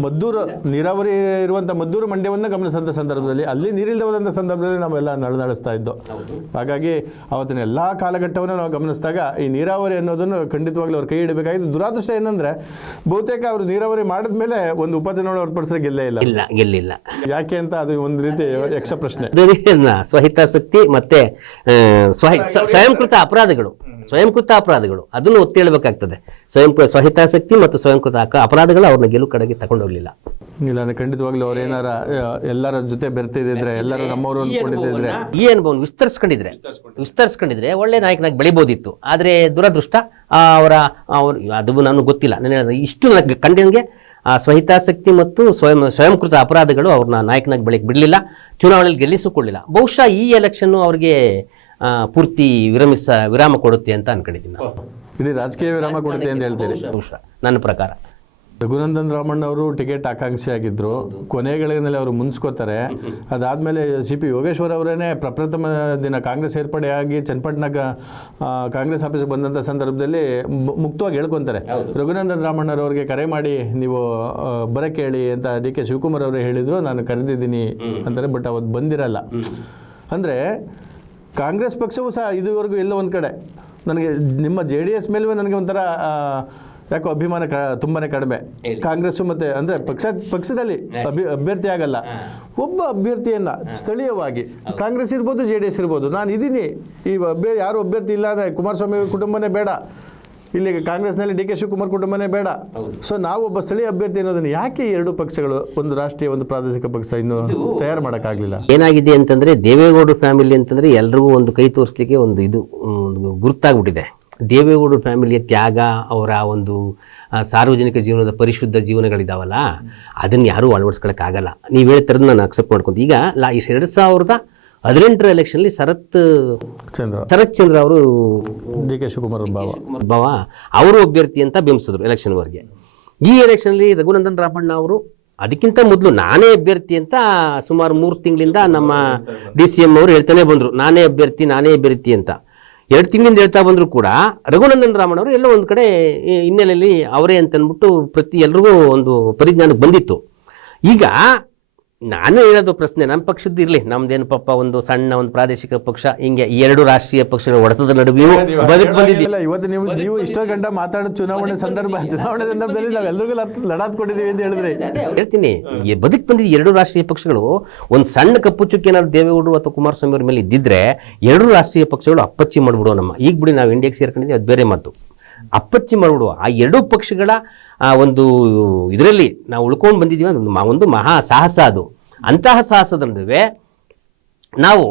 ಮದ್ದೂರು ನೀರಾವರಿ ಇರುವಂಥ ಮದ್ದೂರು ಮಂಡ್ಯವನ್ನು ಗಮನಿಸಿದ ಸಂದರ್ಭದಲ್ಲಿ ಅಲ್ಲಿ ನೀರಿಲ್ಲದೆ ಹೋದಂಥ ಸಂದರ್ಭದಲ್ಲಿ ನಾವೆಲ್ಲ ನಳನಳಿಸ್ತಾ ಇದ್ದೋ. ಹಾಗಾಗಿ ಅವತ್ತಿನ ಎಲ್ಲಾ ಕಾಲಘಟ್ಟವನ್ನು ನಾವು ಗಮನಿಸಿದಾಗ ಈ ನೀರಾವರಿ ಅನ್ನೋದನ್ನು ಖಂಡಿತವಾಗ್ಲೂ ಅವ್ರು ಕೈ ಇಡಬೇಕಾಯಿತು ದುರಾದೃಷ್ಟ ಏನಂದ್ರೆ ಬಹುತೇಕ ಅವರು ನೀರಾವರಿ ಮಾಡಿದ್ಮೇಲೆ ಒಂದು ಉಪಚುನಾವಣೆ ಹೊರತುಪಡಿಸಿದ್ರೆ ಗೆಲ್ಲೇ ಇಲ್ಲ. ಇಲ್ಲ ಗೆಲ್ಲಿಲ್ಲ. ಯಾಕೆ ಅಂತ ಅದು ಒಂದು ರೀತಿ ಯಕ್ಷ ಪ್ರಶ್ನೆ. ಸ್ವಹಿತಾಸಕ್ತಿ ಮತ್ತೆ ಸ್ವಯಂಕೃತ ಅಪರಾಧಗಳು. ಸ್ವಯಂಕೃತ ಅಪರಾಧಗಳು. ಅದನ್ನು ಒತ್ತಿ ಹೇಳಬೇಕಾಗ್ತದೆ ಸ್ವಯಂ ಸ್ವಹಿತಾಸಕ್ತಿ ಮತ್ತು ಸ್ವಯಂಕೃತ ಅಪರಾಧಗಳು ಅವ್ರನ್ನ ಗೆಲುವು ಕಡೆಗೆ ತಗೊಂಡೋಗ್ಲಿಲ್ಲ. ಇಲ್ಲ ಅಂದ್ರೆ ಖಂಡಿತವಾಗ್ಲೂ ಅವ್ರು ಏನಾರ ಎಲ್ಲರ ಜೊತೆ ಬೆರ್ತಿದ್ರೆ ಎಲ್ಲರೂ ನಮ್ಮವರು ಅನ್ಕೊಂಡಿದ್ರೆ ಈ ಅನುಭವ ವಿಸ್ತರಿಸ್ಕೊಂಡಿದ್ರೆ ವಿಸ್ತರಿಸ್ಕೊಂಡಿದ್ರೆ. ಒಳ್ಳೆ ನಾಯಕನಾಗಿ ಬೆಳಿಬೋದಿತ್ತು. ಆದರೆ ದುರದೃಷ್ಟ ಆ, ಅವರ ಅವ್ರ ಅದು ನಾನು ಗೊತ್ತಿಲ್ಲ. ನಾನು ಇಷ್ಟು ನನಗೆ ಕಂಡಂಗೆ ಆ ಸ್ವಹಿತಾಸಕ್ತಿ ಮತ್ತು ಸ್ವಯಂ ಸ್ವಯಂಕೃತ ಅಪರಾಧಗಳು ಅವ್ರನ್ನ ನಾಯಕನಾಗಿ ಬೆಳಗ್ಗೆ ಬಿಡಲಿಲ್ಲ ಚುನಾವಣೆಯಲ್ಲಿ ಗೆಲ್ಲಿಸಿಕೊಳ್ಳಿಲ್ಲ. ಬಹುಶಃ ಈ ಎಲೆಕ್ಷನ್ನು ಅವ್ರಿಗೆ ಪೂರ್ತಿ ವಿರಮಿಸ ವಿರಾಮ ಕೊಡುತ್ತೆ ಅಂತ ಅನ್ಕೊಂಡಿದ್ದೀನಿ ಇಡೀ ರಾಜಕೀಯ ವಿರಾಮ ಕೊಡುತ್ತೆ ಅಂತ ಹೇಳ್ತೀರಿ? ಬಹುಶಃ ನನ್ನ ಪ್ರಕಾರ. ರಘುನಂದನ್ ರಾಮಣ್ಣ ಅವರು ಟಿಕೆಟ್ ಆಕಾಂಕ್ಷಿ ಆಗಿದ್ರು. ಕೊನೆಗಳಿನಲ್ಲಿ ಅವರು ಮುನ್ಸ್ಕೋತಾರೆ. ಅದಾದಮೇಲೆ ಸಿ ಪಿ ಯೋಗೇಶ್ವರ್ ಅವರೇ ಪ್ರಪ್ರಥಮ ದಿನ ಕಾಂಗ್ರೆಸ್ ಸೇರ್ಪಡೆಯಾಗಿ ಚನ್ನಪಟ್ಟಣಗ ಕಾಂಗ್ರೆಸ್ ಆಫೀಸ್ಗೆ ಬಂದಂಥ ಸಂದರ್ಭದಲ್ಲಿ ಮುಕ್ತವಾಗಿ ಹೇಳ್ಕೊತಾರೆ. ರಘುನಂದನ್ ರಾಮಣ್ಣರವ್ರಿಗೆ ಕರೆ ಮಾಡಿ ನೀವು ಬರಕ್ಕೆ ಹೇಳಿ ಅಂತ ಡಿ ಕೆ ಶಿವಕುಮಾರ್ ಅವರು ಹೇಳಿದರು. ನಾನು ಕರೆದಿದ್ದೀನಿ ಅಂತಾರೆ ಬಟ್ ಅವತ್ತು ಬಂದಿರಲ್ಲ. ಅಂದರೆ ಕಾಂಗ್ರೆಸ್ ಪಕ್ಷವೂ ಸಹ ಇದುವರೆಗೂ ಎಲ್ಲೋ ಒಂದು ಕಡೆ. ನನಗೆ ನಿಮ್ಮ ಜೆ ಡಿ ಎಸ್ ಮೇಲೂ ನನಗೆ ಒಂಥರ ಯಾಕೋ ಅಭಿಮಾನ ಕ ತುಂಬಾ ಕಡಿಮೆ. ಕಾಂಗ್ರೆಸ್ ಮತ್ತೆ ಅಂದ್ರೆ ಪಕ್ಷ ಪಕ್ಷದಲ್ಲಿ ಅಭಿ ಅಭ್ಯರ್ಥಿ ಆಗಲ್ಲ. ಒಬ್ಬ ಅಭ್ಯರ್ಥಿಯನ್ನ ಸ್ಥಳೀಯವಾಗಿ ಕಾಂಗ್ರೆಸ್ ಇರ್ಬೋದು ಜೆ ಡಿ ಎಸ್ ಇರ್ಬೋದು ನಾನು ಇದ್ದೀನಿ ಈ ಅಭ್ಯ ಯಾರು ಅಭ್ಯರ್ಥಿ ಇಲ್ಲ ಅಂದರೆ ಕುಮಾರಸ್ವಾಮಿ ಕುಟುಂಬನೇ ಬೇಡ. ಇಲ್ಲಿ ಕಾಂಗ್ರೆಸ್ನಲ್ಲಿ ಡಿ ಕೆ ಶಿವಕುಮಾರ್ ಕುಟುಂಬನೇ ಬೇಡ. ಸೊ ನಾವು ಒಬ್ಬ ಸ್ಥಳೀಯ ಅಭ್ಯರ್ಥಿ ಅನ್ನೋದನ್ನ ಯಾಕೆ ಎರಡು ಪಕ್ಷಗಳು ಒಂದು ರಾಷ್ಟ್ರೀಯ ಒಂದು ಪ್ರಾದೇಶಿಕ ಪಕ್ಷ ಇನ್ನು ತಯಾರು ಮಾಡೋಕ್ಕಾಗಲಿಲ್ಲ? ಏನಾಗಿದೆ ಅಂತಂದ್ರೆ ದೇವೇಗೌಡ ಫ್ಯಾಮಿಲಿ ಅಂತಂದ್ರೆ ಎಲ್ರಿಗೂ ಒಂದು ಕೈ ತೋರಿಸ್ಲಿಕ್ಕೆ ಒಂದು ಇದು ಒಂದು ಗುರುತಾಗ್ಬಿಟ್ಟಿದೆ. ದೇವೇಗೌಡರ ಫ್ಯಾಮಿಲಿಯ ತ್ಯಾಗ ಅವರ ಒಂದು ಸಾರ್ವಜನಿಕ ಜೀವನದ ಪರಿಶುದ್ಧ ಜೀವನಗಳಿದಾವಲ್ಲ ಅದನ್ನು ಯಾರೂ ಅಳವಡಿಸ್ಕೊಳಕ್ಕಾಗಲ್ಲ. ನೀವು ಹೇಳ್ತಿರೋದು ನಾನು ಅಕ್ಸೆಪ್ಟ್ ಮಾಡ್ಕೊಂಡು ಈಗ ಲಾ ಈ ಎರಡು ಸಾವಿರದ ಹದಿನೆಂಟರ ಎಲೆಕ್ಷನಲ್ಲಿ ಶರತ್ ಚಂದ್ರ. ಶರತ್ ಚಂದ್ರ ಅವರು ಡಿ ಕೆ ಶಿವಕುಮಾರ್ ಭಾವ. ಭಾವ ಅವರು ಅಭ್ಯರ್ಥಿ ಅಂತ ಬಿಂಬಿಸಿದ್ರು ಎಲೆಕ್ಷನ್ವರೆಗೆ ಈ ಎಲೆಕ್ಷನಲ್ಲಿ ರಘುನಂದನ್ ರಾಮಣ್ಣ ಅವರು ಅದಕ್ಕಿಂತ ಮೊದಲು ನಾನೇ ಅಭ್ಯರ್ಥಿ ಅಂತ ಸುಮಾರು ಮೂರು ತಿಂಗಳಿಂದ ನಮ್ಮ ಡಿ ಸಿ ಎಂ ಅವರು ಹೇಳ್ತಾನೆ ಬಂದರು. ನಾನೇ ಅಭ್ಯರ್ಥಿ ನಾನೇ ಅಭ್ಯರ್ಥಿ ಅಂತ. ಎರಡು ತಿಂಗಳಿಂದ ಹೇಳ್ತಾ ಬಂದರೂ ಕೂಡ ರಘುನಂದನ್ ರಾಮನ್ ಅವರು ಎಲ್ಲೋ ಒಂದು ಕಡೆ ಹಿನ್ನೆಲೆಯಲ್ಲಿ ಅವರೇ ಅಂತಂದ್ಬಿಟ್ಟು ಪ್ರತಿ ಎಲ್ರಿಗೂ ಒಂದು ಪರಿಜ್ಞಾನಕ್ಕೆ ಬಂದಿತ್ತು. ಈಗ ನಾನು ಹೇಳೋದು ಪ್ರಶ್ನೆ ನಮ್ಮ ಪಕ್ಷದ್ದು ಇರಲಿ. ನಮ್ದೇನು ಪಾಪ ಒಂದು ಸಣ್ಣ ಒಂದು ಪ್ರಾದೇಶಿಕ ಪಕ್ಷ ಹಿಂಗೆ ಎರಡು ರಾಷ್ಟ್ರೀಯ ಪಕ್ಷಗಳ ಹೊಡೆತದ ನಡುವೆಯೂ ಬದುಕು ಬಂದಿದ್ದೀವಿ. ಇಲ್ಲ ಇವತ್ತು ನೀವು ನೀವು ಇಷ್ಟೋ ಗಂಟ ಮಾತಾಡೋ ಚುನಾವಣೆ ಸಂದರ್ಭ ಚುನಾವಣೆ ಸಂದರ್ಭದಲ್ಲಿ ನಾವು ಎಲ್ಲರಿಗೂ ಲಡಾತ್ ಕೊಟ್ಟಿದ್ದೀವಿ ಅಂತ ಹೇಳಿದ್ರೆ. ಹೇಳ್ತೀನಿ. ಈ ಬದುಕು ಬಂದಿದ್ದ ಎರಡು ರಾಷ್ಟ್ರೀಯ ಪಕ್ಷಗಳು. ಒಂದು ಸಣ್ಣ ಕಪ್ಪು ಚುಕ್ಕಿ ಏನಾದ್ರು ದೇವೇಗೌಡರು ಅಥವಾ ಕುಮಾರಸ್ವಾಮಿ ಅವ್ರ ಮೇಲೆ ಇದ್ದಿದ್ರೆ ಎರಡು ರಾಷ್ಟ್ರೀಯ ಪಕ್ಷಗಳು ಅಪ್ಪಚ್ಚಿ ಮಾಡ್ಬಿಡೋ ನಮ್ಮ ಈಗ ಬಿಡಿ ನಾವು ಇಂಡಿಯಾಗೆ ಸೇರ್ಕೊಂಡಿದ್ದೀವಿ ಅದು ಬೇರೆ ಮಾತು. ಅಪ್ಪಚ್ಚಿ ಮಾಡಿಬಿಡುವ ಆ ಎರಡೂ ಪಕ್ಷಗಳ ಒಂದು ಇದರಲ್ಲಿ ನಾವು ಉಳ್ಕೊಂಡು ಬಂದಿದ್ದೀವಿ ಮ- ಒಂದು ಮಹಾ ಸಾಹಸ ಅದು. ಅಂತಹ ಸಾಹಸದ ನಡುವೆ ನಾವು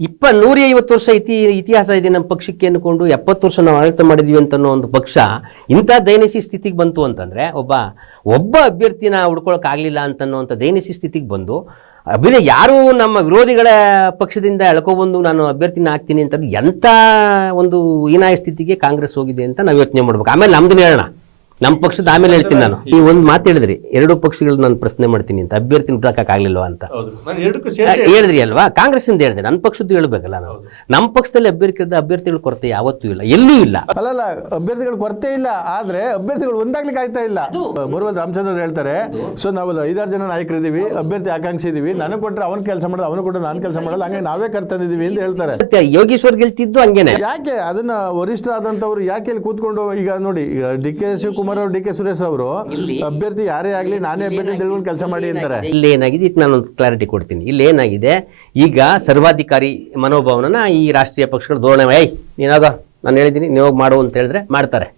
ಇಪ್ಪ ನೂರ ಐವತ್ತು ವರ್ಷ ಇತಿ, ಇತಿಹಾಸ ಇದೆ ನಮ್ಮ ಪಕ್ಷಕ್ಕೆ ಅಂದ್ಕೊಂಡು ಎಪ್ಪತ್ತು ವರ್ಷ ನಾವು ಆಡಳಿತ ಮಾಡಿದ್ದೀವಿ ಅಂತ ಒಂದು ಪಕ್ಷ ಇಂಥ ದೈನಸಿ ಸ್ಥಿತಿಗೆ ಬಂತು ಅಂತಂದರೆ ಒಬ್ಬ ಒಬ್ಬ ಅಭ್ಯರ್ಥಿನ ಹುಡ್ಕೊಳಕ್ಕಾಗಲಿಲ್ಲ ಅಂತನ್ನುವಂಥ ದೈನಸಿ ಸ್ಥಿತಿಗೆ ಬಂದು ಅಭಿನಯ ಯಾರು ನಮ್ಮ ವಿರೋಧಿಗಳ ಪಕ್ಷದಿಂದ ಎಳ್ಕೊಬಂದು ನಾನು ಅಭ್ಯರ್ಥಿನ ಹಾಕ್ತೀನಿ ಅಂತ ಎಂಥ ಒಂದು ಹೀನಾಯ ಸ್ಥಿತಿಗೆ ಕಾಂಗ್ರೆಸ್ ಹೋಗಿದೆ ಅಂತ ನಾವು ಯೋಚನೆ ಮಾಡ್ಬೇಕು. ಆಮೇಲೆ ನಮ್ದು ಹೇಳೋಣ. ನಮ್ಮ ಪಕ್ಷದ ಆಮೇಲೆ ಹೇಳ್ತೀನಿ ನಾನು. ಈ ಒಂದು ಮಾತು ಹೇಳಿದ್ರಿ ಎರಡು ಪಕ್ಷಗಳು ನಾನು ಪ್ರಶ್ನೆ ಮಾಡ್ತೀನಿ ಅಂತ ಅಭ್ಯರ್ಥಿನ ಬಿಡಕ್ಕಾಗಲಿಲ್ವಾ ಅಂತ. ಹೇಳಿದ್ರಿ ಅಲ್ವಾ? ಕಾಂಗ್ರೆಸ್ ಇಂದ ಹೇಳಿದೆ ನನ್ನ ಪಕ್ಷದ್ದು ಹೇಳ್ಬೇಕಲ್ಲ ನಾವು ನಮ್ಮ ಪಕ್ಷದಲ್ಲಿ ಅಭ್ಯರ್ಥಿ ಅಭ್ಯರ್ಥಿಗಳ ಕೊರತೆ ಯಾವತ್ತೂ ಇಲ್ಲ ಎಲ್ಲೂ ಇಲ್ಲ. ಅಲ್ಲಲ್ಲ ಅಭ್ಯರ್ಥಿಗಳ ಕೊರತೆ ಇಲ್ಲ ಆದ್ರೆ ಅಭ್ಯರ್ಥಿಗಳು ಒಂದಾಗ್ಲಿಕ್ಕೆ ಆಯ್ತಾ ಇಲ್ಲ. ಬರುವ ರಾಮಚಂದ್ರ ಹೇಳ್ತಾರೆ ಸೊ ನಾವು ಐದಾರು ಜನ ನಾಯಕರಿದ್ದೀವಿ ಅಭ್ಯರ್ಥಿ ಆಕಾಂಕ್ಷಿ ಇದೀವಿ ನನಗೆ ಕೊಟ್ಟರೆ ಅವನ ಕೆಲಸ ಮಾಡೋದು ಅವನು ಕೊಟ್ಟರೆ ನಾನು ಕೆಲಸ ಮಾಡಲ್ಲ ಹಂಗೆ ನಾವೇ ಕರ್ತಂದಿದ್ದೀವಿ ಅಂತ ಹೇಳ್ತಾರೆ. ಯೋಗೇಶ್ವರ್ ಗೆಲ್ತಿದ್ದು ಹಂಗೇನೆ. ಯಾಕೆ? ಅದನ್ನ ವರಿಷ್ಠ ಆದಂತವ್ರು ಯಾಕೆ ಇಲ್ಲಿ ಕೂತ್ಕೊಂಡು ಈಗ ನೋಡಿ ಈಗ ಡಿ ಕೆ ಶಿವಕುಮಾರ್ ಅವರು ಡಿ ಕೆ ಸುರೇಶ್ ಅವರು ಅಭ್ಯರ್ಥಿ ಯಾರೇ ಆಗಲಿ ನಾನೇ ಅಭ್ಯರ್ಥಿ ತಿಳ್ಕೊಂಡು ಕೆಲಸ ಮಾಡಿ ಅಂತಾರೆ. ಇಲ್ಲಿ ಏನಾಗಿದೆ? ಈಗ ನಾನೊಂದು ಕ್ಲಾರಿಟಿ ಕೊಡ್ತೀನಿ. ಇಲ್ಲಿ ಏನಾಗಿದೆ? ಈಗ ಸರ್ವಾಧಿಕಾರಿ ಮನೋಭಾವನ ಈ ರಾಷ್ಟ್ರೀಯ ಪಕ್ಷಗಳು ಧೋರಣೆ ಏಯ್ ನೀನಾಗ ನಾನು ಹೇಳಿದ್ದೀನಿ ನೀವು ಮಾಡು ಅಂತ ಹೇಳಿದ್ರೆ ಮಾಡ್ತಾರೆ.